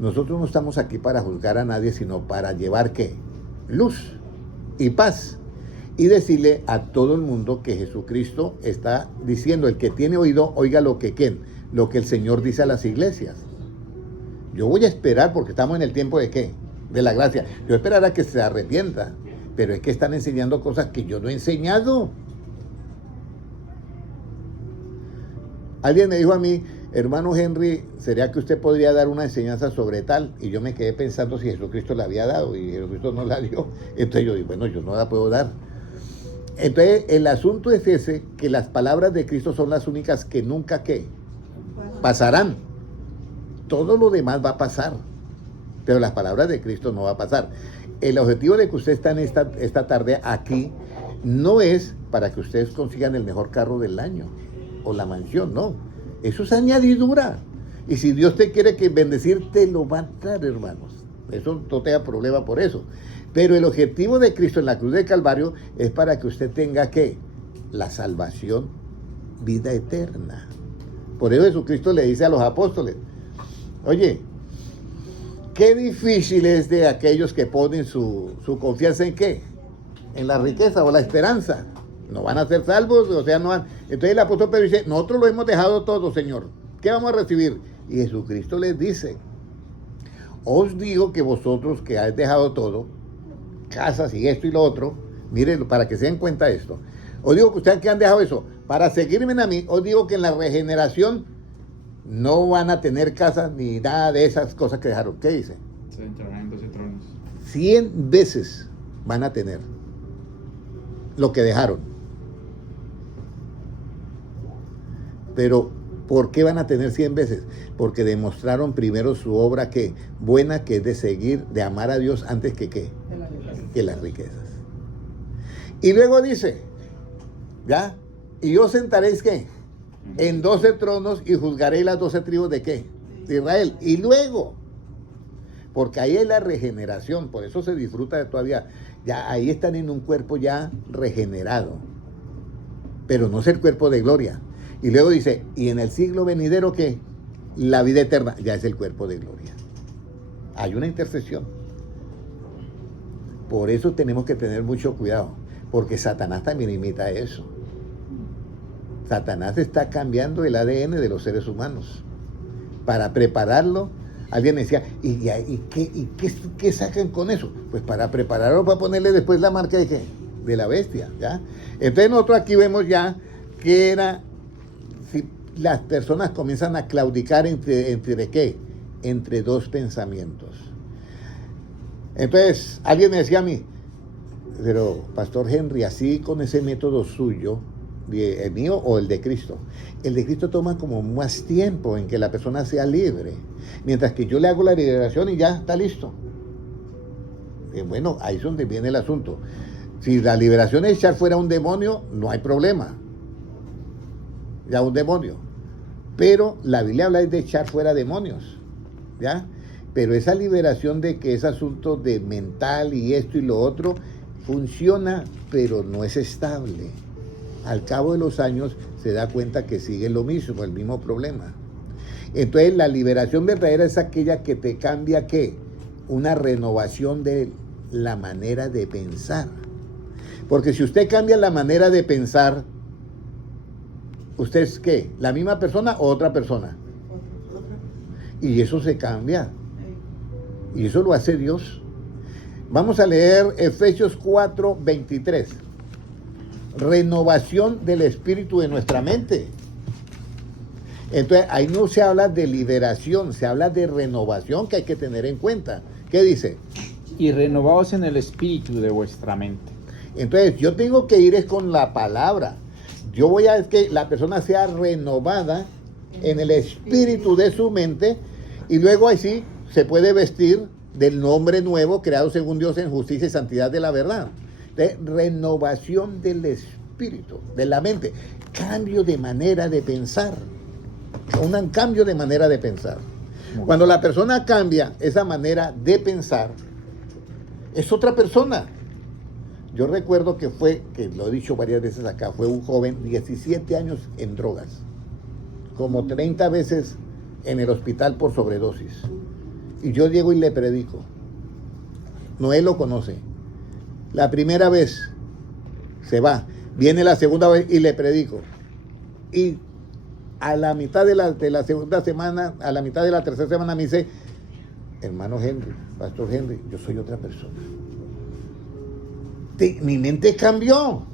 Nosotros no estamos aquí para juzgar a nadie, sino para llevar ¿qué? Luz y paz. Y decirle a todo el mundo que Jesucristo está diciendo: el que tiene oído, oiga lo que ¿quién? Lo que el Señor dice a las iglesias. Yo voy a esperar, porque estamos en el tiempo de ¿qué? De la gracia. Yo esperaré a que se arrepienta, pero es que están enseñando cosas que yo no he enseñado. Alguien me dijo a mí: hermano Henry, ¿sería que usted podría dar una enseñanza sobre tal? Y yo me quedé pensando si Jesucristo la había dado, y Jesucristo no la dio. Entonces yo digo: bueno, yo no la puedo dar. Entonces el asunto es ese, que las palabras de Cristo son las únicas que nunca ¿qué? Pasarán. Todo lo demás va a pasar, pero las palabras de Cristo no va a pasar. El objetivo de que usted está en esta tarde aquí no es para que ustedes consigan el mejor carro del año o la mansión, no. Eso es añadidura. Y si Dios te quiere que bendecir, te lo va a dar, hermanos. Eso no te da problema por eso. Pero el objetivo de Cristo en la cruz del Calvario es para que usted tenga ¿qué? La salvación, vida eterna. Por eso Jesucristo le dice a los apóstoles: oye, qué difícil es de aquellos que ponen su confianza en ¿qué? En la riqueza o la esperanza. No van a ser salvos, o sea, no van. Entonces el apóstol Pedro dice: nosotros lo hemos dejado todo, Señor. ¿Qué vamos a recibir? Y Jesucristo les dice: os digo que vosotros que habéis dejado todo, casas y esto y lo otro, miren, para que se den cuenta de esto. Os digo que ustedes que han dejado eso, para seguirme a mí, os digo que en la regeneración no van a tener casas ni nada de esas cosas que dejaron. ¿Qué dice? Se entrarán en 12 tronos. 100 veces van a tener lo que dejaron. Pero, ¿por qué van a tener 100 veces? Porque demostraron primero su obra que buena, que es de seguir, de amar a Dios antes que ¿qué? Que las riquezas. Y luego dice, ¿ya? Y os sentaréis ¿qué? En 12 tronos y juzgaréis las 12 tribus de ¿qué? De Israel. Y luego, porque ahí es la regeneración, por eso se disfruta de todavía. Ya ahí están en un cuerpo ya regenerado, pero no es el cuerpo de gloria. Y luego dice, y en el siglo venidero ¿qué? La vida eterna, ya es el cuerpo de gloria. Hay una intercesión. Por eso tenemos que tener mucho cuidado, porque Satanás también imita eso. Satanás está cambiando el ADN de los seres humanos para prepararlo. Alguien me decía, ¿y qué sacan con eso? Pues para prepararlo, para ponerle después la marca de ¿qué? De la bestia, ¿ya? Entonces nosotros aquí vemos ya que era, si las personas comienzan a claudicar entre ¿qué? Entre dos pensamientos. Entonces, alguien me decía a mí, pero Pastor Henry, así con ese método suyo, el mío o el de Cristo. El de Cristo toma como más tiempo en que la persona sea libre, mientras que yo le hago la liberación y ya está listo. Bueno, ahí es donde viene el asunto. Si la liberación de Char fuera un demonio, no hay problema. Ya un demonio. Pero la Biblia habla de echar fuera demonios. ¿Ya? Pero esa liberación de que es asunto de mental y esto y lo otro, funciona, pero no es estable. Al cabo de los años se da cuenta que sigue lo mismo, el mismo problema. Entonces la liberación verdadera es aquella que te cambia, ¿qué? Una renovación de la manera de pensar. Porque si usted cambia la manera de pensar, ¿usted es qué? ¿La misma persona o otra persona? Y eso se cambia. Y eso lo hace Dios. Vamos a leer Efesios 4:23. Renovación del espíritu de nuestra mente. Entonces, ahí no se habla de liberación, se habla de renovación que hay que tener en cuenta. ¿Qué dice? Y renovaos en el espíritu de vuestra mente. Entonces, yo tengo que ir es con la palabra. Yo voy a que la persona sea renovada en el espíritu de su mente y luego así se puede vestir del nombre nuevo creado según Dios en justicia y santidad de la verdad. De renovación del espíritu, de la mente. Cambio de manera de pensar. Un cambio de manera de pensar. Cuando la persona cambia esa manera de pensar, es otra persona. Yo recuerdo que lo he dicho varias veces acá, fue un joven, 17 años en drogas, como 30 veces en el hospital por sobredosis. Y yo llego y le predico. Noé lo conoce. La primera vez se va, viene la segunda vez y le predico. Y a la mitad de la segunda semana, a la mitad de la tercera semana me dice, hermano Henry, pastor Henry, yo soy otra persona. Mi mente cambió.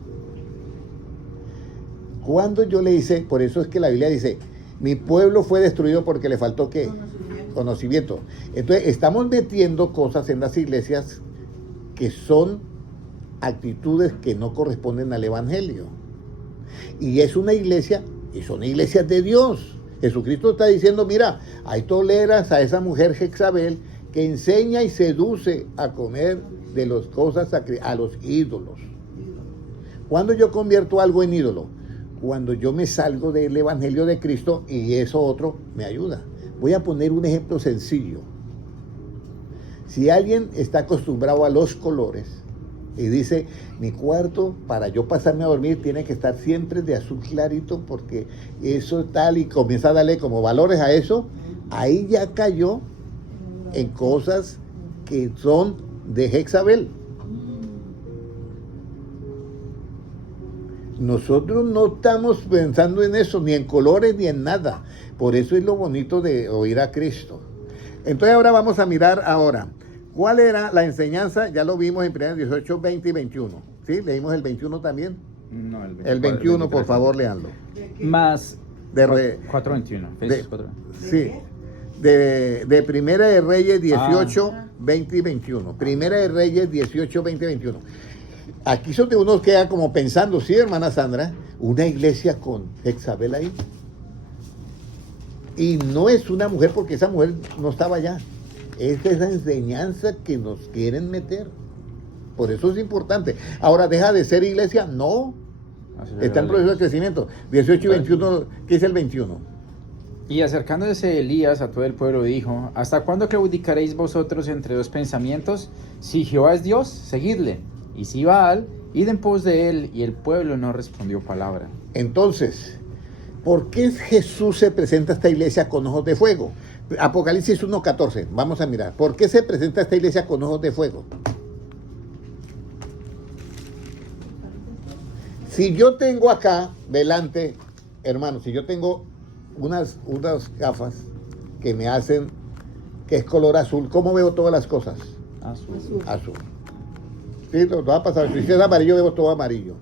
Cuando yo le hice, por eso es que la Biblia dice, mi pueblo fue destruido porque le faltó ¿qué? Conocimiento. Entonces estamos metiendo cosas en las iglesias que son actitudes que no corresponden al evangelio. Y es una iglesia, y son iglesias de Dios. Jesucristo está diciendo, mira, ahí toleras a esa mujer Jezabel que enseña y seduce a comer de las cosas a los ídolos. ¿Cuándo yo convierto algo en ídolo? Cuando yo me salgo del evangelio de Cristo y eso otro me ayuda. Voy a poner un ejemplo sencillo. Si alguien está acostumbrado a los colores y dice, mi cuarto para yo pasarme a dormir tiene que estar siempre de azul clarito porque eso tal, y comienza a darle como valores a eso, ahí ya cayó en cosas que son de Jezabel. Nosotros no estamos pensando en eso, ni en colores, ni en nada. Por eso es lo bonito de oír a Cristo. Entonces ahora vamos a mirar ahora. ¿Cuál era la enseñanza? Ya lo vimos en 1 18, 20 y 21. ¿Sí? ¿Leímos el 21 también? No, el 24, el 21, por favor, leanlo. Más de 4:21. Sí. De Primera de Reyes 18, 20 y 21. Primera de Reyes 18, 20 y 21. Aquí es donde uno queda como pensando, sí, hermana Sandra, una iglesia con Jezabel ahí. Y no es una mujer porque esa mujer no estaba allá. Es esa enseñanza que nos quieren meter. Por eso es importante. Ahora, ¿deja de ser iglesia? No. Está en proceso de crecimiento. 18 y 21, ¿qué es el 21? Y acercándose Elías a todo el pueblo dijo, ¿hasta cuándo claudicaréis vosotros entre dos pensamientos? Si Jehová es Dios, seguidle. Y si Baal, id en pos de él. Y el pueblo no respondió palabra. Entonces, ¿por qué Jesús se presenta a esta iglesia con ojos de fuego? Apocalipsis 1:14, vamos a mirar. ¿Por qué se presenta esta iglesia con ojos de fuego? Si yo tengo acá delante, hermano, si yo tengo unas gafas que me hacen, que es color azul, ¿cómo veo todas las cosas? Azul. Sí, todo va a pasar. Si es amarillo, veo todo amarillo.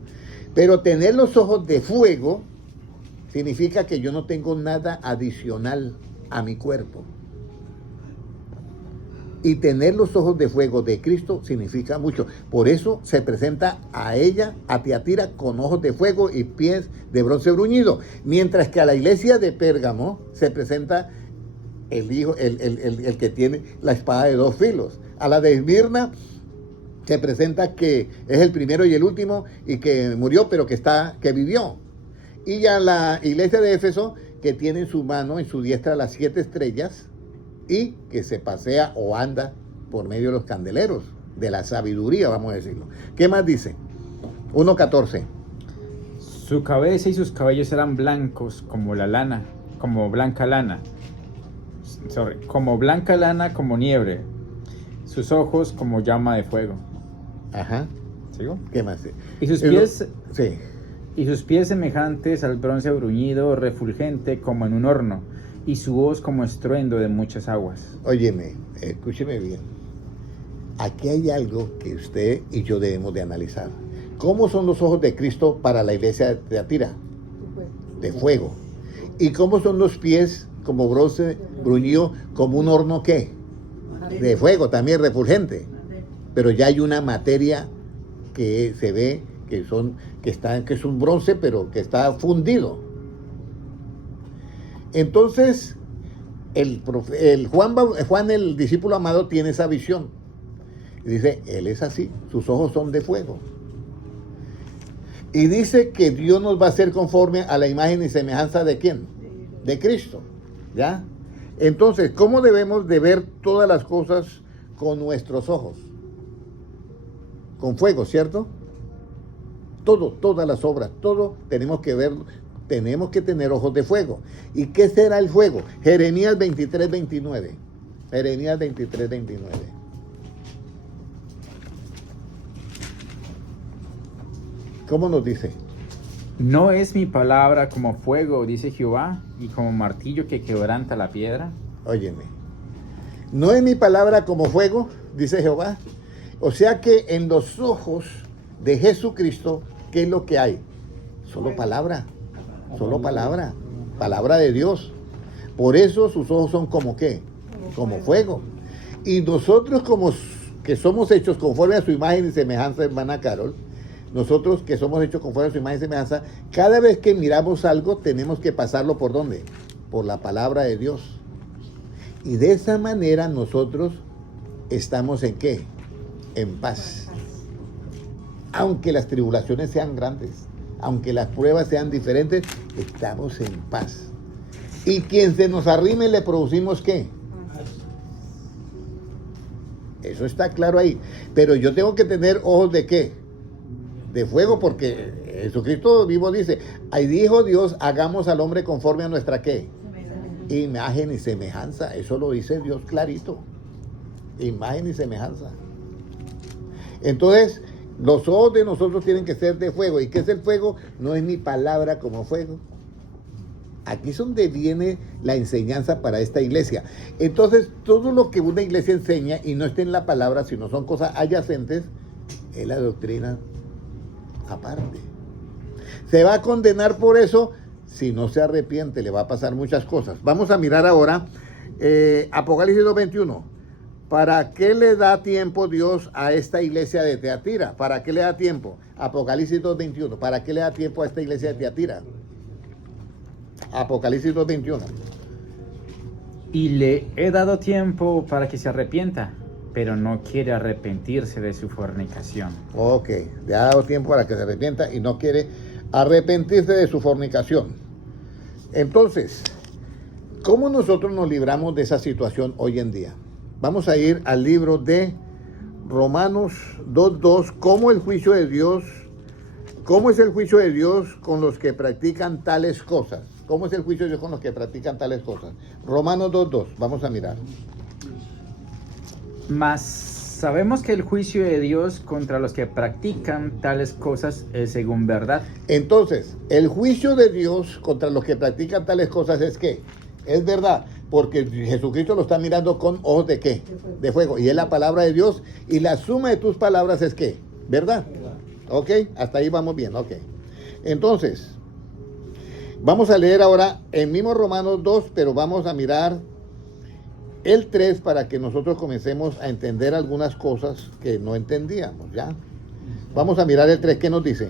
Pero tener los ojos de fuego significa que yo no tengo nada adicional a mi cuerpo. Y tener los ojos de fuego de Cristo significa mucho. Por eso se presenta a ella, a Tiatira, con ojos de fuego y pies de bronce bruñido. Mientras que a la iglesia de Pérgamo se presenta el hijo, el que tiene la espada de dos filos. A la de Esmirna que presenta que es el primero y el último y que murió, pero que vivió. Y ya la iglesia de Éfeso, que tiene en su mano, en su diestra, las 7 estrellas y que se pasea o anda por medio de los candeleros, de la sabiduría, vamos a decirlo. ¿Qué más dice? 1:14. Su cabeza y sus cabellos eran blancos como la lana, como blanca lana. Como blanca lana, como nieve. Sus ojos como llama de fuego. Ajá. ¿Sigo? ¿Qué más? Y sus pies, Sí. y sus pies semejantes al bronce bruñido, refulgente como en un horno, y su voz como estruendo de muchas aguas. Óyeme, escúcheme bien. Aquí hay algo que usted y yo debemos de analizar. ¿Cómo son los ojos de Cristo para la iglesia de Tiatira? De fuego. ¿Y cómo son los pies como bronce bruñido, como un horno qué? De fuego, también refulgente. Pero ya hay una materia que se ve que es un bronce, pero que está fundido. Entonces, Juan, el discípulo amado, tiene esa visión. Y dice, él es así, sus ojos son de fuego. Y dice que Dios nos va a hacer conforme a la imagen y semejanza de ¿quién? De Cristo. ¿Ya? Entonces, ¿cómo debemos de ver todas las cosas con nuestros ojos? Con fuego, ¿cierto? Todo, todas las obras, todo tenemos que verlo, tenemos que tener ojos de fuego. ¿Y qué será el fuego? Jeremías 23:29. Jeremías 23:29. ¿Cómo nos dice? ¿No es mi palabra como fuego, dice Jehová, y como martillo que quebranta la piedra? Óyeme. ¿No es mi palabra como fuego, dice Jehová? O sea que en los ojos de Jesucristo, ¿qué es lo que hay? Solo palabra. Solo palabra. Palabra de Dios. Por eso sus ojos son como ¿qué? Como fuego. Y nosotros como que somos hechos conforme a su imagen y semejanza, hermana Carol, nosotros que somos hechos conforme a su imagen y semejanza, cada vez que miramos algo tenemos que pasarlo ¿por dónde? Por la palabra de Dios. Y de esa manera nosotros estamos ¿en qué? En paz. Aunque las tribulaciones sean grandes, aunque las pruebas sean diferentes, estamos en paz. Y quien se nos arrime le producimos ¿qué? Eso está claro ahí. Pero yo tengo que tener ojos de ¿qué? De fuego, porque Jesucristo vivo dice, ahí dijo Dios, hagamos al hombre conforme a nuestra ¿qué? Imagen y semejanza. Eso lo dice Dios clarito. Imagen y semejanza. Entonces, los ojos de nosotros tienen que ser de fuego. ¿Y qué es el fuego? No es mi palabra como fuego. Aquí es donde viene la enseñanza para esta iglesia. Entonces, todo lo que una iglesia enseña y no está en la palabra, sino son cosas adyacentes, es la doctrina aparte. Se va a condenar por eso si no se arrepiente, le va a pasar muchas cosas. Vamos a mirar ahora Apocalipsis 2:21. ¿Para qué le da tiempo Dios a esta iglesia de Tiatira? ¿Para qué le da tiempo? Apocalipsis 2:21. ¿Para qué le da tiempo a esta iglesia de Tiatira? Apocalipsis 2:21. Y le he dado tiempo para que se arrepienta, pero no quiere arrepentirse de su fornicación. Ok, le ha dado tiempo para que se arrepienta y no quiere arrepentirse de su fornicación. Entonces, ¿cómo nosotros nos libramos de esa situación hoy en día? Vamos a ir al libro de Romanos 2:2, ¿cómo el juicio de Dios, cómo es el juicio de Dios con los que practican tales cosas? ¿Cómo es el juicio de Dios con los que practican tales cosas? Romanos 2:2, vamos a mirar. Mas sabemos que el juicio de Dios contra los que practican tales cosas es según verdad. Entonces, el juicio de Dios contra los que practican tales cosas es ¿qué? Es verdad, porque Jesucristo lo está mirando con ojos de ¿qué? De fuego. Y es la palabra de Dios, y la suma de tus palabras es ¿qué? ¿Verdad? ¿Ok? Hasta ahí vamos bien, ok. Entonces, vamos a leer ahora el mismo Romanos 2, pero vamos a mirar el 3 para que nosotros comencemos a entender algunas cosas que no entendíamos, ¿ya? Vamos a mirar el 3, ¿qué nos dice?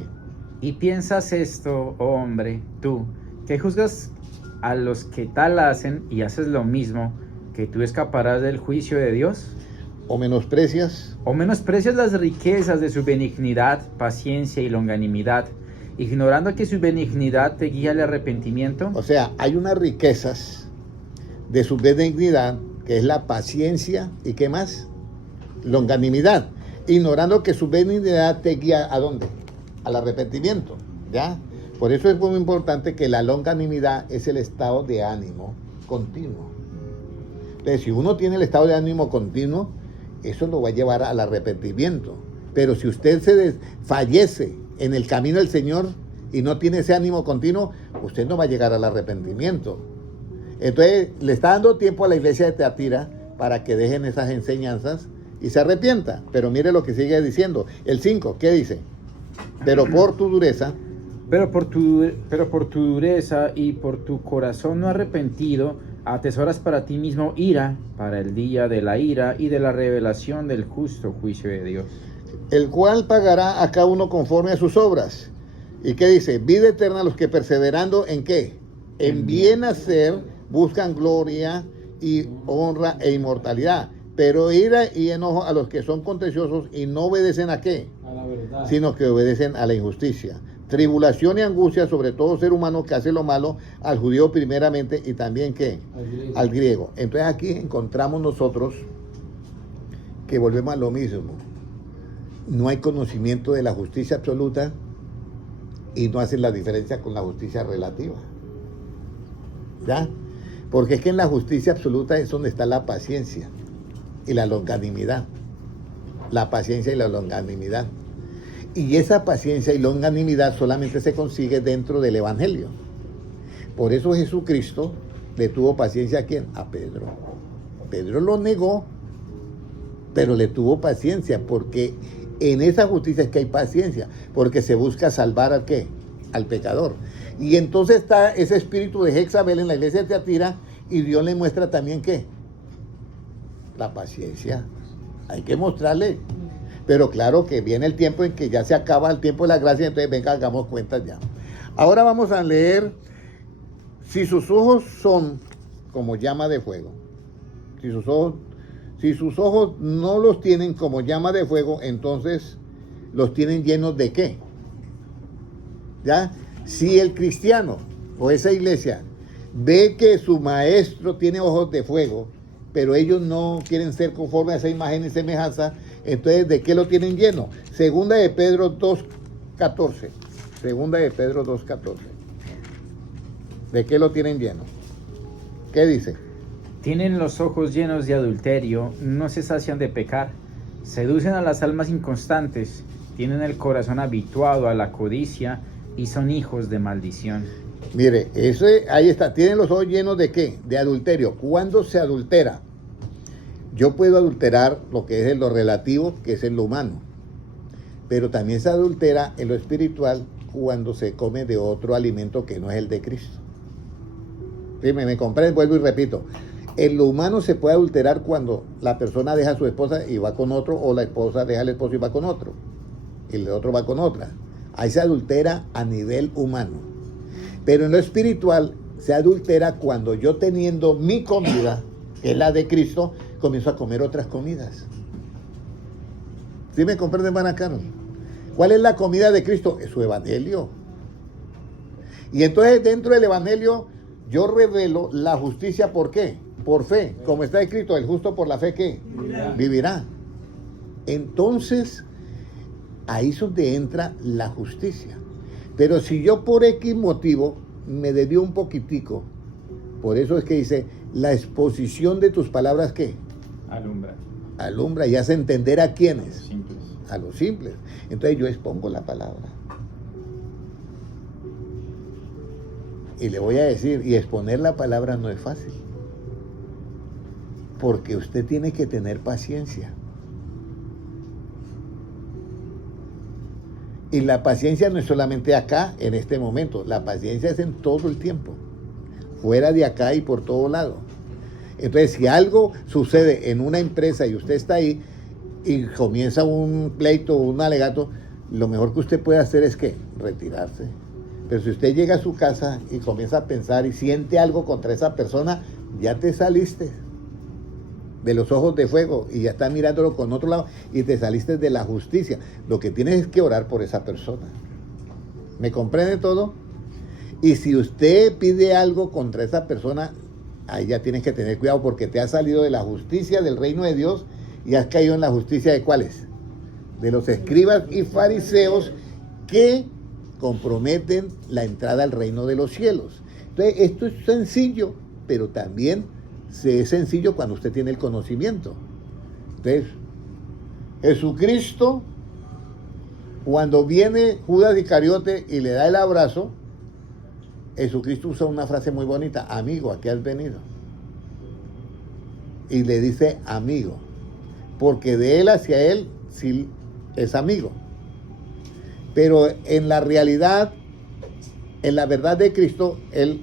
Y piensas esto, oh hombre, tú, que juzgas a los que tal hacen y haces lo mismo, que tú escaparás del juicio de Dios. ¿O menosprecias? ¿O menosprecias las riquezas de su benignidad, paciencia y longanimidad, ignorando que su benignidad te guía al arrepentimiento? O sea, hay unas riquezas de su benignidad, que es la paciencia, ¿y qué más? Longanimidad. Ignorando que su benignidad te guía ¿a dónde? Al arrepentimiento, ¿ya? Por eso es muy importante que la longanimidad es el estado de ánimo continuo. Entonces, si uno tiene el estado de ánimo continuo, eso lo va a llevar al arrepentimiento. Pero si usted fallece en el camino del Señor y no tiene ese ánimo continuo, usted no va a llegar al arrepentimiento. Entonces, le está dando tiempo a la iglesia de Teatira para que dejen esas enseñanzas y se arrepienta. Pero mire lo que sigue diciendo. El 5, ¿qué dice? Pero por tu dureza. Pero por tu dureza y por tu corazón no arrepentido, atesoras para ti mismo ira, para el día de la ira y de la revelación del justo juicio de Dios. El cual pagará a cada uno conforme a sus obras. ¿Y qué dice? Vida eterna a los que perseverando ¿en qué? En bien hacer buscan gloria y honra e inmortalidad. Pero ira y enojo a los que son contenciosos y no obedecen ¿a qué? A la verdad. Sino que obedecen a la injusticia. Tribulación y angustia sobre todo ser humano que hace lo malo, al judío primeramente y también ¿qué? Al griego. Entonces aquí encontramos nosotros que volvemos a lo mismo. No hay conocimiento de la justicia absoluta y no hacen la diferencia con la justicia relativa. ¿Ya? Porque es que en la justicia absoluta es donde está la paciencia y la longanimidad. La paciencia y la longanimidad. Y esa paciencia y longanimidad solamente se consigue dentro del Evangelio. Por eso Jesucristo le tuvo paciencia ¿a quién? A Pedro. Pedro lo negó, pero le tuvo paciencia, porque en esa justicia es que hay paciencia, porque se busca salvar ¿al qué? Al pecador. Y entonces está ese espíritu de Jezabel en la iglesia de Teatira, y Dios le muestra también ¿qué? La paciencia. Hay que mostrarle. Pero claro que viene el tiempo en que ya se acaba el tiempo de la gracia, entonces venga, hagamos cuentas ya. Ahora vamos a leer, si sus ojos son como llama de fuego, si sus ojos no los tienen como llama de fuego, entonces los tienen llenos de ¿qué? ¿Ya? Si el cristiano o esa iglesia ve que su maestro tiene ojos de fuego, pero ellos no quieren ser conforme a esa imagen y semejanza, entonces ¿de qué lo tienen lleno? Segunda de Pedro 2:14. Segunda de Pedro 2:14. ¿De qué lo tienen lleno? ¿Qué dice? Tienen los ojos llenos de adulterio, no se sacian de pecar, seducen a las almas inconstantes, tienen el corazón habituado a la codicia y son hijos de maldición. Mire, ahí está, tienen los ojos llenos de ¿qué? De adulterio. ¿Cuándo se adultera? Yo puedo adulterar lo que es en lo relativo, que es en lo humano, pero también se adultera en lo espiritual cuando se come de otro alimento que no es el de Cristo. ¿Sí? ¿Me comprenden? Vuelvo y repito. En lo humano se puede adulterar cuando la persona deja a su esposa y va con otro, o la esposa deja al esposo y va con otro, y el otro va con otra. Ahí se adultera a nivel humano. Pero en lo espiritual se adultera cuando yo, teniendo mi comida, que es la de Cristo, comienzo a comer otras comidas. ¿Sí me comprenden, hermana Carol? ¿Cuál es la comida de Cristo? Es su evangelio. Y entonces dentro del evangelio yo revelo la justicia. ¿Por qué? Por fe. Como está escrito, el justo por la fe ¿qué? Vivirá. Entonces ahí es donde entra la justicia. Pero si yo por X motivo me desvío un poquitico, por eso es que dice, la exposición de tus palabras ¿qué? Alumbra y hace entender a quiénes. Simples. A los simples. Entonces yo expongo la palabra. Y le voy a decir, y exponer la palabra no es fácil. Porque usted tiene que tener paciencia. Y la paciencia no es solamente acá, en este momento. La paciencia es en todo el tiempo. Fuera de acá y por todo lado. Entonces, si algo sucede en una empresa y usted está ahí y comienza un pleito o un alegato, lo mejor que usted puede hacer es ¿qué? Retirarse. Pero si usted llega a su casa y comienza a pensar y siente algo contra esa persona, ya te saliste. de los ojos de fuego y ya estás mirándolo con otro lado y te saliste de la justicia. Lo que tienes es que orar por esa persona. ¿Me comprende todo? Y si usted pide algo contra esa persona, ahí ya tienes que tener cuidado porque te has salido de la justicia del reino de Dios y has caído en la justicia de ¿cuáles? De los escribas y fariseos que comprometen la entrada al reino de los cielos. Entonces, esto es sencillo, pero también es sencillo cuando usted tiene el conocimiento. Entonces, Jesucristo, cuando viene Judas Iscariote y le da el abrazo, Jesucristo usa una frase muy bonita: amigo, ¿a qué has venido? Y le dice amigo, porque de él hacia él sí es amigo. Pero en la realidad, en la verdad de Cristo, él,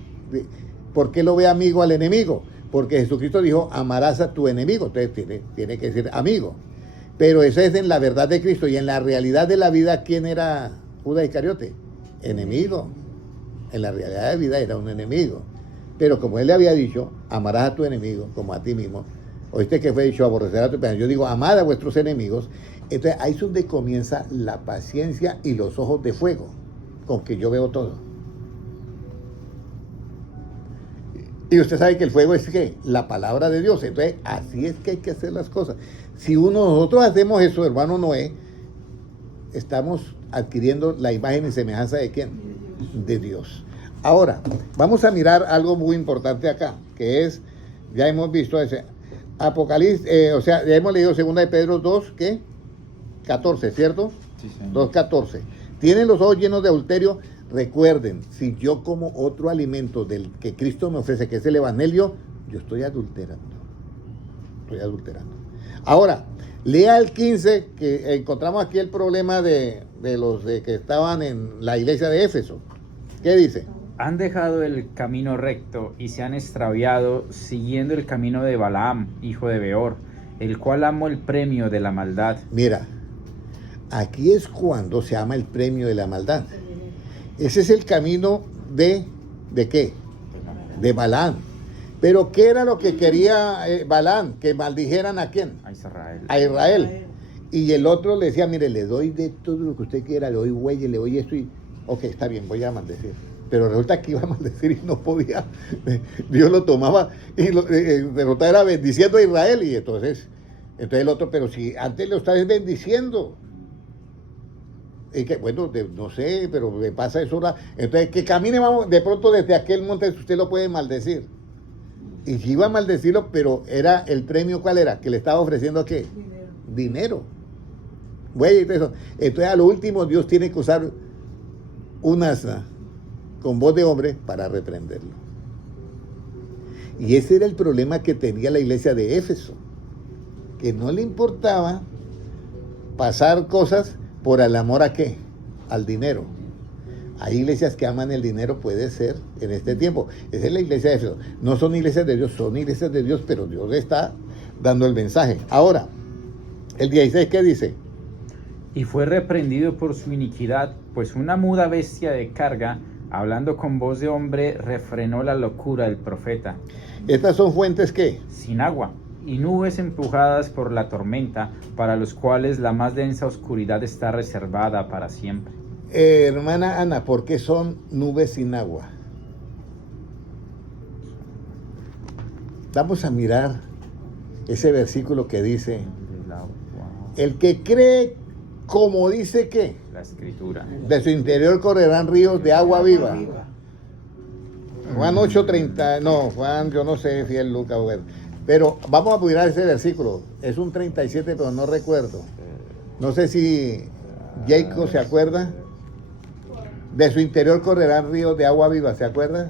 ¿por qué lo ve amigo al enemigo? Porque Jesucristo dijo, amarás a tu enemigo. Entonces tiene que decir amigo. Pero eso es en la verdad de Cristo. Y en la realidad de la vida, ¿quién era Judas Iscariote? Enemigo. En la realidad de la vida era un enemigo. Pero como él le había dicho, amarás a tu enemigo como a ti mismo. Oíste que fue dicho, aborrecer a tu hermano. Yo digo, amad a vuestros enemigos. Entonces ahí es donde comienza la paciencia y los ojos de fuego, con que yo veo todo. Y usted sabe que el fuego es ¿qué? La palabra de Dios. Entonces así es que hay que hacer las cosas. Si nosotros hacemos eso, hermano Noé, estamos adquiriendo la imagen y semejanza de ¿quién? De Dios. Ahora, vamos a mirar algo muy importante acá, que es, ya hemos visto ese Apocalipsis, ya hemos leído 2 de Pedro 2, ¿qué? 14, ¿cierto? Sí, señor. 2:14. Tienen los ojos llenos de adulterio. Recuerden, si yo como otro alimento del que Cristo me ofrece, que es el Evangelio, yo estoy adulterando. Estoy adulterando. Ahora, lea el 15, que encontramos aquí el problema de los que estaban en la iglesia de Éfeso. ¿Qué dice? Han dejado el camino recto y se han extraviado siguiendo el camino de Balaam, hijo de Beor, el cual amó el premio de la maldad. Mira, aquí es cuando se ama el premio de la maldad. Ese es el camino ¿de qué? De Balaam. Pero ¿qué era lo que quería Balaam? Que maldijeran ¿a quién? A Israel. A Israel. Y el otro le decía, mire, le doy de todo lo que usted quiera, le doy bueyes, le doy esto y... Ok, está bien, voy a maldecir. Pero resulta que iba a maldecir y no podía. Dios lo tomaba y derrotaba era bendiciendo a Israel. Y entonces el otro, pero si antes lo estabas bendiciendo. Y que, bueno, no sé, pero le pasa eso ahora. Entonces, que camine, vamos, de pronto desde aquel monte usted lo puede maldecir. Y si iba a maldecirlo, pero era el premio, ¿cuál era? Que le estaba ofreciendo ¿qué? Dinero. Bueno, entonces a lo último Dios tiene que usar un asna con voz de hombre para reprenderlo. Y ese era el problema que tenía la iglesia de Éfeso, que no le importaba pasar cosas por el amor ¿a qué? Al dinero. Hay iglesias que aman el dinero, puede ser en este tiempo. Esa es la iglesia de Éfeso. No son iglesias de Dios, son iglesias de Dios, pero Dios le está dando el mensaje. Ahora, el 16, ¿qué dice? Y fue reprendido por su iniquidad, pues una muda bestia de carga, hablando con voz de hombre, refrenó la locura del profeta. ¿Estas son fuentes qué? Sin agua, y nubes empujadas por la tormenta, para los cuales la más densa oscuridad está reservada para siempre. Hermana Ana, ¿por qué son nubes sin agua? Vamos a mirar ese versículo que dice, el que cree como dice que La escritura. de su interior correrán ríos de agua viva. Juan 8:30, no, Juan, yo no sé si es Lucas o pero vamos a mirar ese versículo. Es un 37, pero no recuerdo. No sé si Jacob se acuerda. De su interior correrán ríos de agua viva, ¿se acuerda?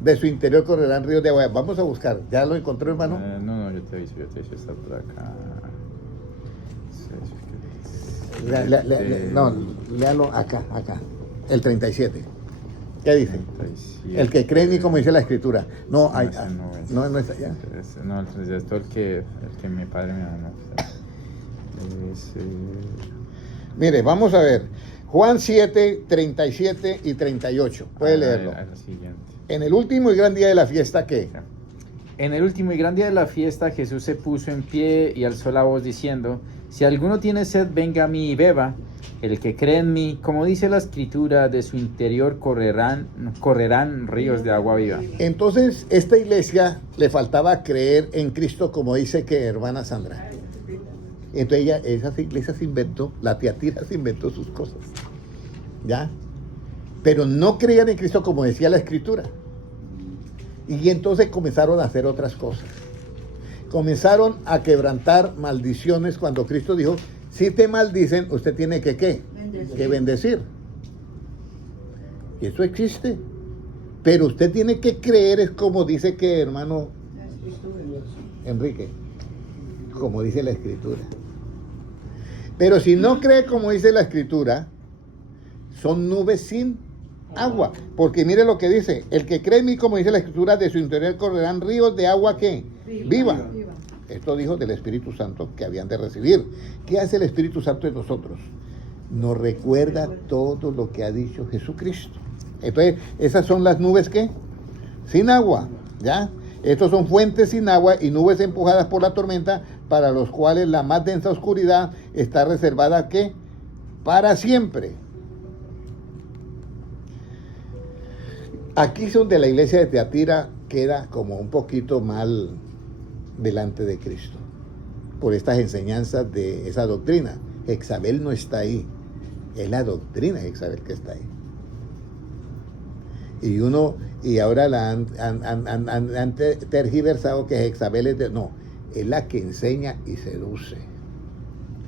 De su interior correrán ríos de agua viva. Vamos a buscar. ¿Ya lo encontró, hermano? No, yo te aviso, está por acá. No, léalo acá. El 37. ¿Qué dice? 37. El que cree ni como dice la escritura. No, No, ese no es. no es allá. No, el 37 el que mi padre me da. Mire, vamos a ver. Juan 7, 37 y 38. Puede leerlo. La siguiente. En el último y gran día de la fiesta, ¿qué? En el último y gran día de la fiesta, Jesús se puso en pie y alzó la voz diciendo: si alguno tiene sed, venga a mí y beba. El que cree en mí, como dice la Escritura, de su interior correrán ríos de agua viva. Entonces, esta iglesia le faltaba creer en Cristo, como dice que hermana Sandra. Entonces esas iglesias se inventó, la Tiatira se inventó sus cosas. ¿Ya? Pero no creían en Cristo como decía la Escritura. Y entonces comenzaron a hacer otras cosas. Comenzaron a quebrantar maldiciones cuando Cristo dijo: si te maldicen, usted tiene que ¿qué? Que bendecir. Y eso existe. Pero usted tiene que creer, es como dice que hermano Enrique, como dice la Escritura. Pero si no cree como dice la Escritura, son nubes sin agua. Porque mire lo que dice: el que cree en mí, como dice la Escritura, de su interior correrán ríos de agua ¿qué? Viva. Esto dijo del Espíritu Santo que habían de recibir. ¿Qué hace el Espíritu Santo en nosotros? Nos recuerda todo lo que ha dicho Jesucristo. Entonces, esas son las nubes ¿qué? Sin agua, ¿ya? Estos son fuentes sin agua y nubes empujadas por la tormenta, para los cuales la más densa oscuridad está reservada ¿qué? Para siempre. Aquí es donde la iglesia de Tiatira queda como un poquito mal delante de Cristo, por estas enseñanzas de esa doctrina. Jezabel no está ahí, es la doctrina de Jezabel que está ahí. Y ahora la han tergiversado que Jezabel es no, es la que enseña y seduce.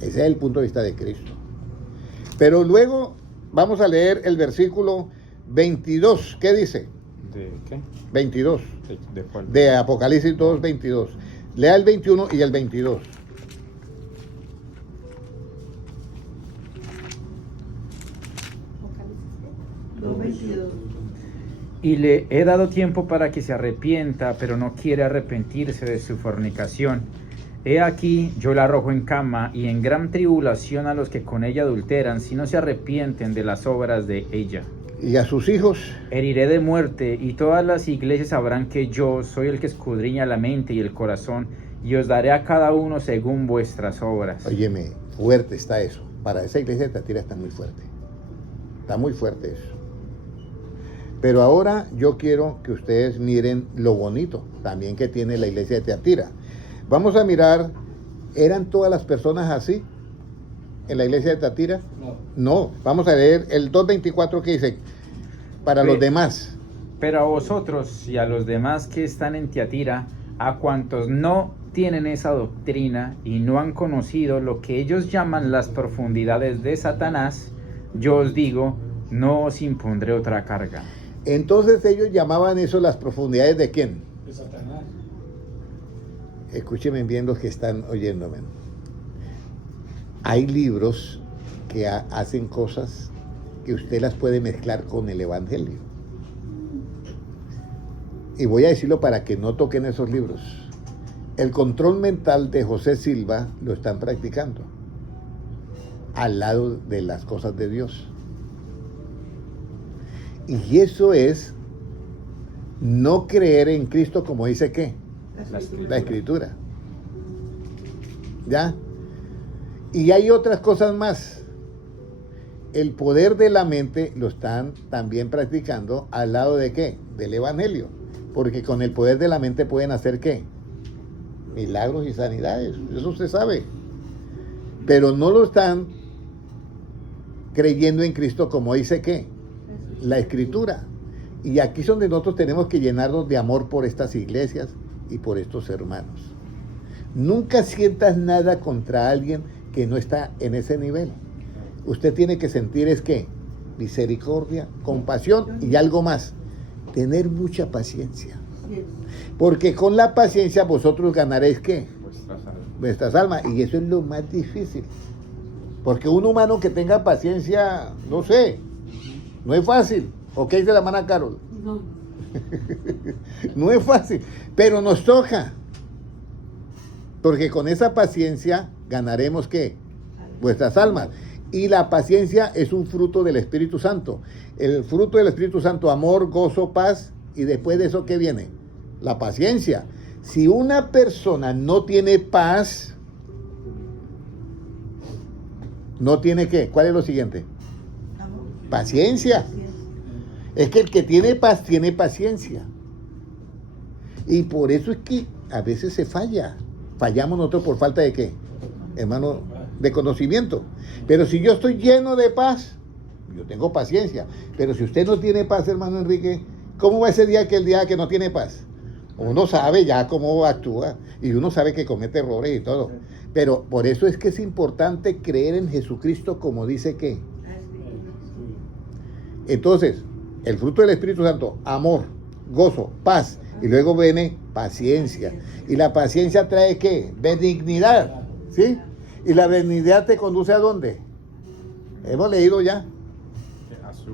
Ese es el punto de vista de Cristo. Pero luego vamos a leer el versículo 22. ¿Qué dice? ¿De qué? 22. ¿De cuál? De Apocalipsis 2, 22. Lea el 21 y el 22. Y le he dado tiempo para que se arrepienta, pero no quiere arrepentirse de su fornicación. He aquí, yo la arrojo en cama y en gran tribulación a los que con ella adulteran, si no se arrepienten de las obras de ella. Y a sus hijos Heriré de muerte, y todas las iglesias sabrán que yo soy el que escudriña la mente y el corazón, y os daré a cada uno según vuestras obras. Óyeme, fuerte está eso. Para esa iglesia de Tiatira está muy fuerte. Está muy fuerte eso. Pero ahora yo quiero que ustedes miren lo bonito también que tiene la iglesia de Tiatira. Vamos a mirar, ¿eran todas las personas así en la iglesia de Tiatira? No. Vamos a leer el 2.24 que dice: para los demás. Pero a vosotros y a los demás que están en Tiatira, a cuantos no tienen esa doctrina y no han conocido lo que ellos llaman las profundidades de Satanás, yo os digo, no os impondré otra carga. Entonces ellos llamaban eso las profundidades ¿de quién? De Satanás. Escúchenme bien los que están oyéndome. Hay libros que hacen cosas que usted las puede mezclar con el Evangelio. Y voy a decirlo para que no toquen esos libros. El control mental de José Silva lo están practicando al lado de las cosas de Dios. Y eso es no creer en Cristo como dice ¿qué? La Escritura. ¿Ya? Y hay otras cosas más. El poder de la mente lo están también practicando al lado de ¿qué? Del Evangelio. Porque con el poder de la mente pueden hacer ¿qué? Milagros y sanidades. Eso se sabe. Pero no lo están creyendo en Cristo como dice ¿qué? La Escritura. Y aquí es donde nosotros tenemos que llenarnos de amor por estas iglesias y por estos hermanos. Nunca sientas nada contra alguien que no está en ese nivel. Usted tiene que sentir es que misericordia, compasión y algo más, tener mucha paciencia. Porque con la paciencia vosotros ganaréis ¿qué? Vuestras almas. Y eso es lo más difícil. Porque un humano que tenga paciencia, no sé, no es fácil. ¿O qué dice la hermana Carol? No. No es fácil, pero nos toca. Porque con esa paciencia ganaremos ¿qué? Vuestras almas. Y la paciencia es un fruto del Espíritu Santo. El fruto del Espíritu Santo, amor, gozo, paz. Y después de eso, ¿qué viene? La paciencia. Si una persona no tiene paz, no tiene ¿qué? ¿Cuál es lo siguiente? Paciencia. Es que el que tiene paz tiene paciencia. Y por eso es que a veces se falla. Fallamos nosotros por falta de ¿qué? Hermano, de conocimiento. Pero si yo estoy lleno de paz, yo tengo paciencia. Pero si usted no tiene paz, hermano Enrique, ¿cómo va ese día que el día que no tiene paz? Uno sabe ya cómo actúa y uno sabe que comete errores y todo. Pero por eso es que es importante creer en Jesucristo como dice que. Entonces, el fruto del Espíritu Santo, amor, gozo, paz, y luego viene paciencia. Y la paciencia trae ¿qué? Benignidad, ¿sí? Y la benignidad te conduce ¿a dónde? Hemos leído ya.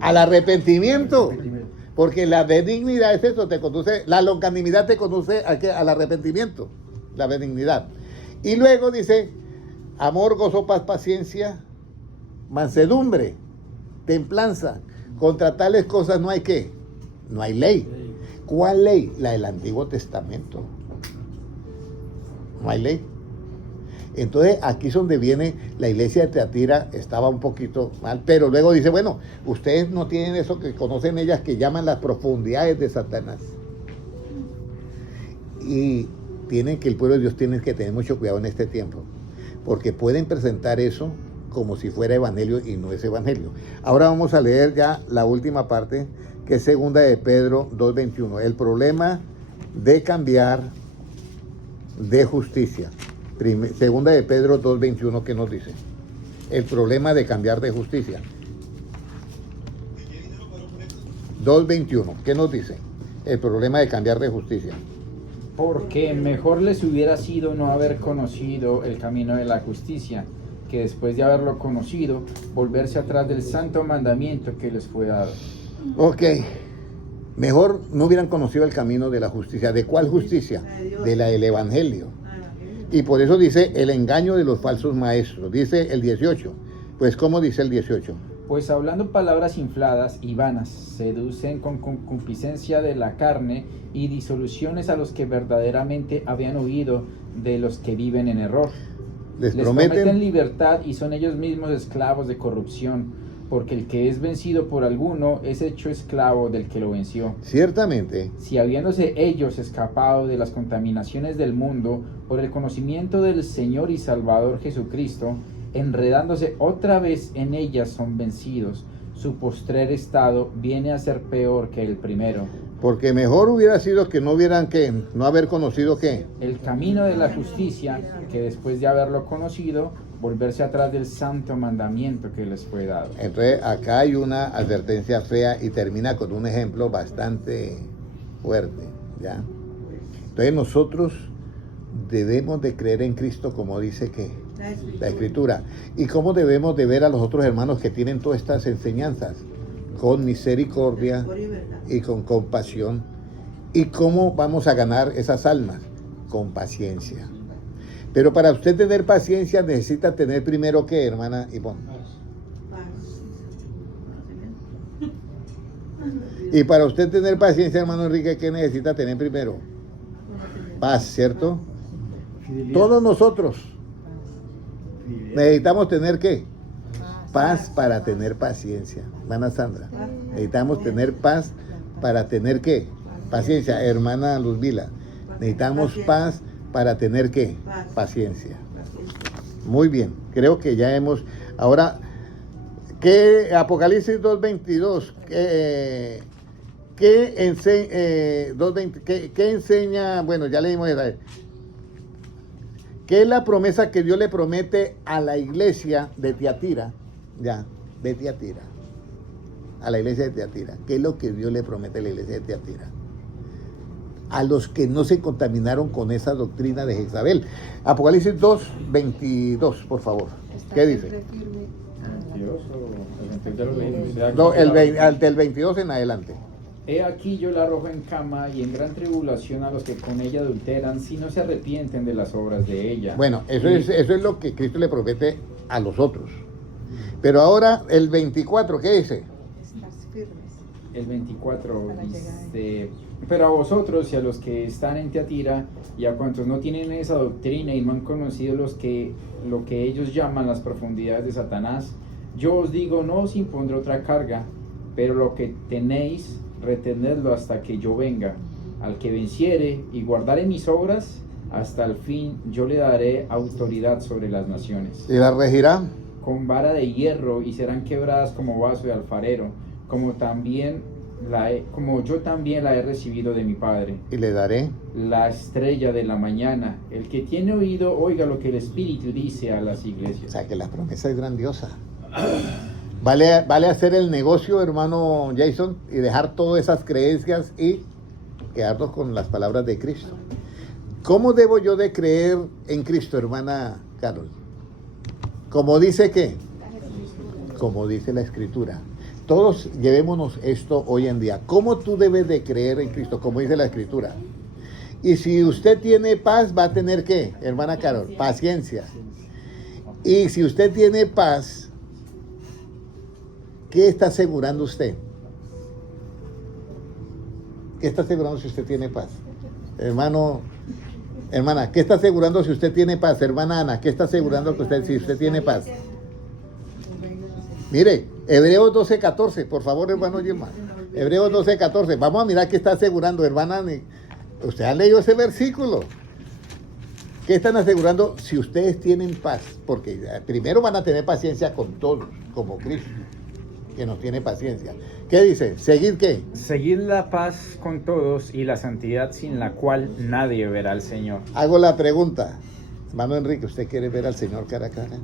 Al arrepentimiento. Porque la benignidad es eso, te conduce, la longanimidad te conduce ¿a qué? Al arrepentimiento, la benignidad. Y luego dice, amor, gozo, paz, paciencia, mansedumbre, templanza. Contra tales cosas no hay ¿qué? No hay ley. ¿Cuál ley? La del Antiguo Testamento. No hay ley. Entonces aquí es donde viene la iglesia de Teatira, estaba un poquito mal, pero luego dice, bueno, ustedes no tienen eso que conocen ellas que llaman las profundidades de Satanás. Y tienen que el pueblo de Dios tiene que tener mucho cuidado en este tiempo, porque pueden presentar eso como si fuera evangelio y no es evangelio. Ahora vamos a leer ya la última parte, que es segunda de Pedro 2:21, el problema de cambiar de justicia. Segunda de Pedro 2:21, ¿qué nos dice? El problema de cambiar de justicia. 2:21, ¿qué nos dice? El problema de cambiar de justicia. Porque mejor les hubiera sido no haber conocido el camino de la justicia, que después de haberlo conocido, volverse atrás del santo mandamiento que les fue dado. Ok, mejor no hubieran conocido el camino de la justicia. ¿De cuál justicia? De la del Evangelio. Y por eso dice el engaño de los falsos maestros. Dice el 18. Pues, ¿cómo dice el 18? Pues hablando palabras infladas y vanas, seducen con concupiscencia de la carne y disoluciones a los que verdaderamente habían huido de los que viven en error. Les prometen libertad y son ellos mismos esclavos de corrupción, porque el que es vencido por alguno es hecho esclavo del que lo venció. Ciertamente. Si habiéndose ellos escapado de las contaminaciones del mundo por el conocimiento del Señor y Salvador Jesucristo, enredándose otra vez en ellas son vencidos, su postrer estado viene a ser peor que el primero. Porque mejor hubiera sido que no hubieran que no haber conocido ¿qué? El camino de la justicia, que después de haberlo conocido, volverse atrás del santo mandamiento que les fue dado. Entonces acá hay una advertencia fea y termina con un ejemplo bastante fuerte, ¿ya? Entonces nosotros debemos de creer en Cristo como dice que la Escritura. ¿Y cómo debemos de ver a los otros hermanos que tienen todas estas enseñanzas? Con misericordia y con compasión. ¿Y cómo vamos a ganar esas almas? Con paciencia. Pero para usted tener paciencia necesita tener primero ¿qué, hermana Ivonne? Y para usted tener paciencia, hermano Enrique, ¿qué necesita tener primero? Paz, ¿cierto? Fidelidad. Todos nosotros necesitamos tener ¿qué? Paz para tener paciencia. Hermana Sandra, necesitamos tener paz para tener ¿qué? Paciencia. Hermana Luzvila, necesitamos paz para tener ¿qué? Paciencia. Muy bien, creo que ya hemos... Ahora, ¿qué Apocalipsis 2:22? ¿Qué enseña? Bueno, ya leímos esa. ¿Qué es la promesa que Dios le promete a la iglesia de Tiatira? Ya, de Tiatira. A la iglesia de Tiatira. ¿Qué es lo que Dios le promete a la iglesia de Tiatira? A los que no se contaminaron con esa doctrina de Jezabel. Apocalipsis 2:22, por favor. ¿Qué dice? No, del 22 en adelante. He aquí yo la arrojo en cama y en gran tribulación a los que con ella adulteran, si no se arrepienten de las obras de ella. Bueno, eso es lo que Cristo le promete a los otros. Pero ahora el 24, ¿qué dice? el 24 dice: pero a vosotros y a los que están en Tiatira y a cuantos no tienen esa doctrina y no han conocido lo que ellos llaman las profundidades de Satanás, yo os digo, no os impondré otra carga, pero lo que tenéis, retenedlo hasta que yo venga. Al que venciere y guardare mis obras, hasta el fin yo le daré autoridad sobre las naciones. ¿Y la regirá? Con vara de hierro, y serán quebradas como vaso de alfarero, como yo también la he recibido de mi Padre. Y le daré La estrella de la mañana. El que tiene oído, oiga lo que el Espíritu dice a las O iglesias. sea, que la promesa es grandiosa. Vale hacer el negocio, hermano Jason, y dejar todas esas creencias y quedarnos con las palabras de Cristo. ¿Cómo debo yo de creer en Cristo, hermana Carol? Como dice ¿qué? Como dice la Escritura. Todos llevémonos esto hoy en día. ¿Cómo tú debes de creer en Cristo? Como dice la Escritura. Y si usted tiene paz, va a tener ¿qué, hermana Carol? Paciencia. Y si usted tiene paz, ¿qué está asegurando usted? ¿Qué está asegurando si usted tiene paz? Hermana, ¿qué está asegurando si usted tiene paz? Hermana Ana, ¿qué está asegurando si usted tiene paz? Mire, Hebreos 12:14, por favor, hermano Gilmar. Hebreos 12:14. Vamos a mirar qué está asegurando, hermana. Usted ha leído ese versículo. ¿Qué están asegurando si ustedes tienen paz? Porque primero van a tener paciencia con todos, como Cristo, que nos tiene paciencia. ¿Qué dice? ¿Seguir qué? Seguid la paz con todos y la santidad, sin la cual nadie verá al Señor. Hago la pregunta. Hermano Enrique, ¿usted quiere ver al Señor cara a cara?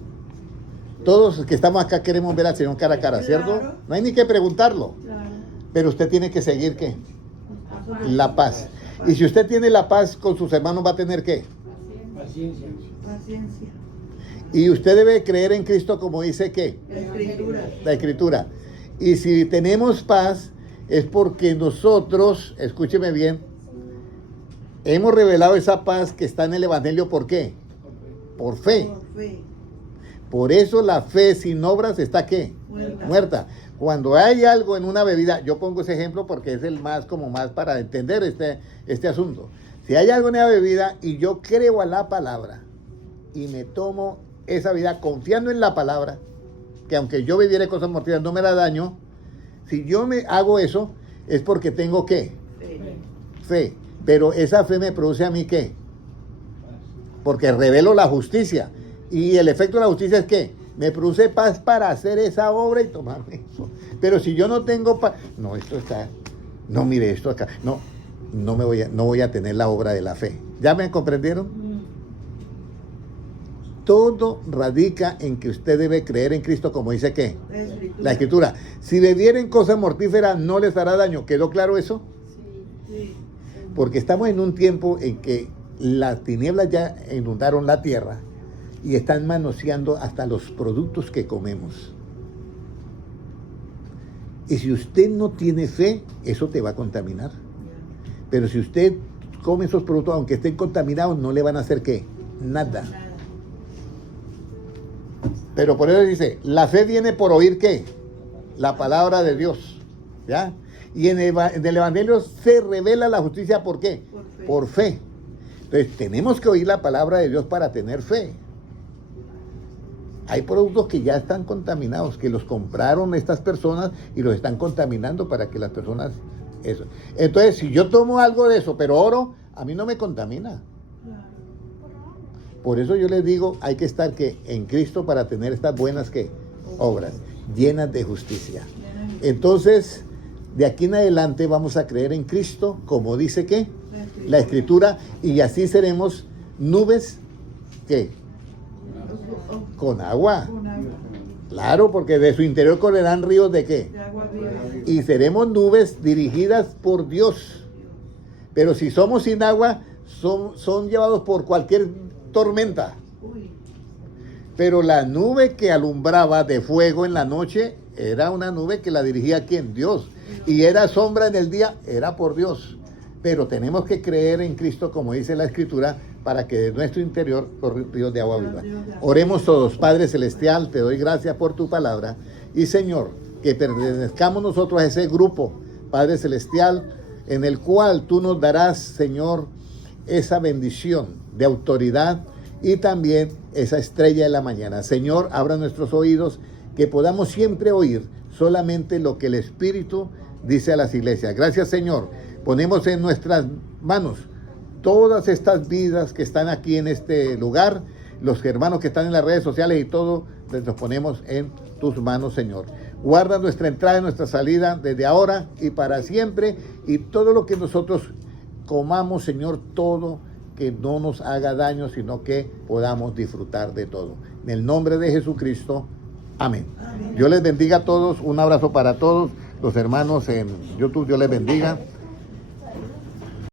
Todos los que estamos acá queremos ver al Señor cara a cara, ¿cierto? Claro. No hay ni que preguntarlo. Claro. Pero usted tiene que seguir ¿qué? La paz. Y si usted tiene la paz con sus hermanos, va a tener ¿qué? Paciencia. Paciencia. Y usted debe creer en Cristo como dice ¿qué? La Escritura. La Escritura. Y si tenemos paz, es porque nosotros, escúcheme bien, hemos revelado esa paz que está en el Evangelio. ¿Por qué? Por fe. Por fe. Por eso la fe sin obras está ¿qué? Muerta. Cuando hay algo en una bebida, yo pongo ese ejemplo porque es el más para entender este asunto. Si hay algo en la bebida y yo creo a la palabra y me tomo esa bebida confiando en la palabra, que aunque yo bebiera cosas mortales no me da daño, si yo me hago eso es porque tengo ¿qué? Fe. Pero esa fe me produce a mí ¿qué? Porque revelo la justicia. Y el efecto de la justicia es ¿qué? Me produce paz para hacer esa obra y tomarme eso. Pero si yo no tengo paz, no, esto está, no, mire esto acá, no voy a tener la obra de la fe. ¿Ya me comprendieron? Todo radica en que usted debe creer en Cristo, como dice ¿qué? La Escritura. Si bebieren cosas mortíferas no les hará daño. ¿Quedó claro eso? Sí. Porque estamos en un tiempo en que las tinieblas ya inundaron la tierra y están manoseando hasta los productos que comemos. Y si usted no tiene fe, eso te va a contaminar. Pero si usted come esos productos, aunque estén contaminados, no le van a hacer ¿qué? Nada. Pero por eso dice, la fe viene por oír ¿qué? La palabra de Dios. ¿Ya? Y en el Evangelio se revela la justicia, ¿por qué? Por fe. Entonces tenemos que oír la palabra de Dios para tener fe. Hay productos que ya están contaminados, que los compraron estas personas y los están contaminando para que las personas... Eso. Entonces, si yo tomo algo de eso, pero oro, a mí no me contamina. Por eso yo les digo, hay que estar ¿qué? En Cristo para tener estas buenas ¿qué? Obras, llenas de justicia. Entonces, de aquí en adelante vamos a creer en Cristo, como dice ¿qué? La Escritura, y así seremos nubes ¿qué? Con agua. Claro, porque de su interior correrán ríos ¿de qué? De agua viva. Y seremos nubes dirigidas por Dios. Pero si somos sin agua, son llevados por cualquier tormenta. Pero la nube que alumbraba de fuego en la noche era una nube que la dirigía ¿quién? Dios. Y era sombra en el día, era por Dios. Pero tenemos que creer en Cristo, como dice la Escritura, para que de nuestro interior corran ríos de agua viva. Oremos todos. Padre Celestial, te doy gracias por tu palabra. Y Señor, que pertenezcamos nosotros a ese grupo Padre Celestial, en el cual tú nos darás, Señor, esa bendición de autoridad y también esa estrella de la mañana. Señor, abra nuestros oídos, que podamos siempre oír solamente lo que el Espíritu dice a las iglesias. Gracias, Señor. Ponemos en nuestras manos todas estas vidas que están aquí en este lugar, los hermanos que están en las redes sociales y todo, los ponemos en tus manos, Señor. Guarda nuestra entrada y nuestra salida desde ahora y para siempre, y todo lo que nosotros comamos, Señor, todo que no nos haga daño, sino que podamos disfrutar de todo. En el nombre de Jesucristo, amén. Dios les bendiga a todos, un abrazo para todos los hermanos en YouTube, Dios les bendiga.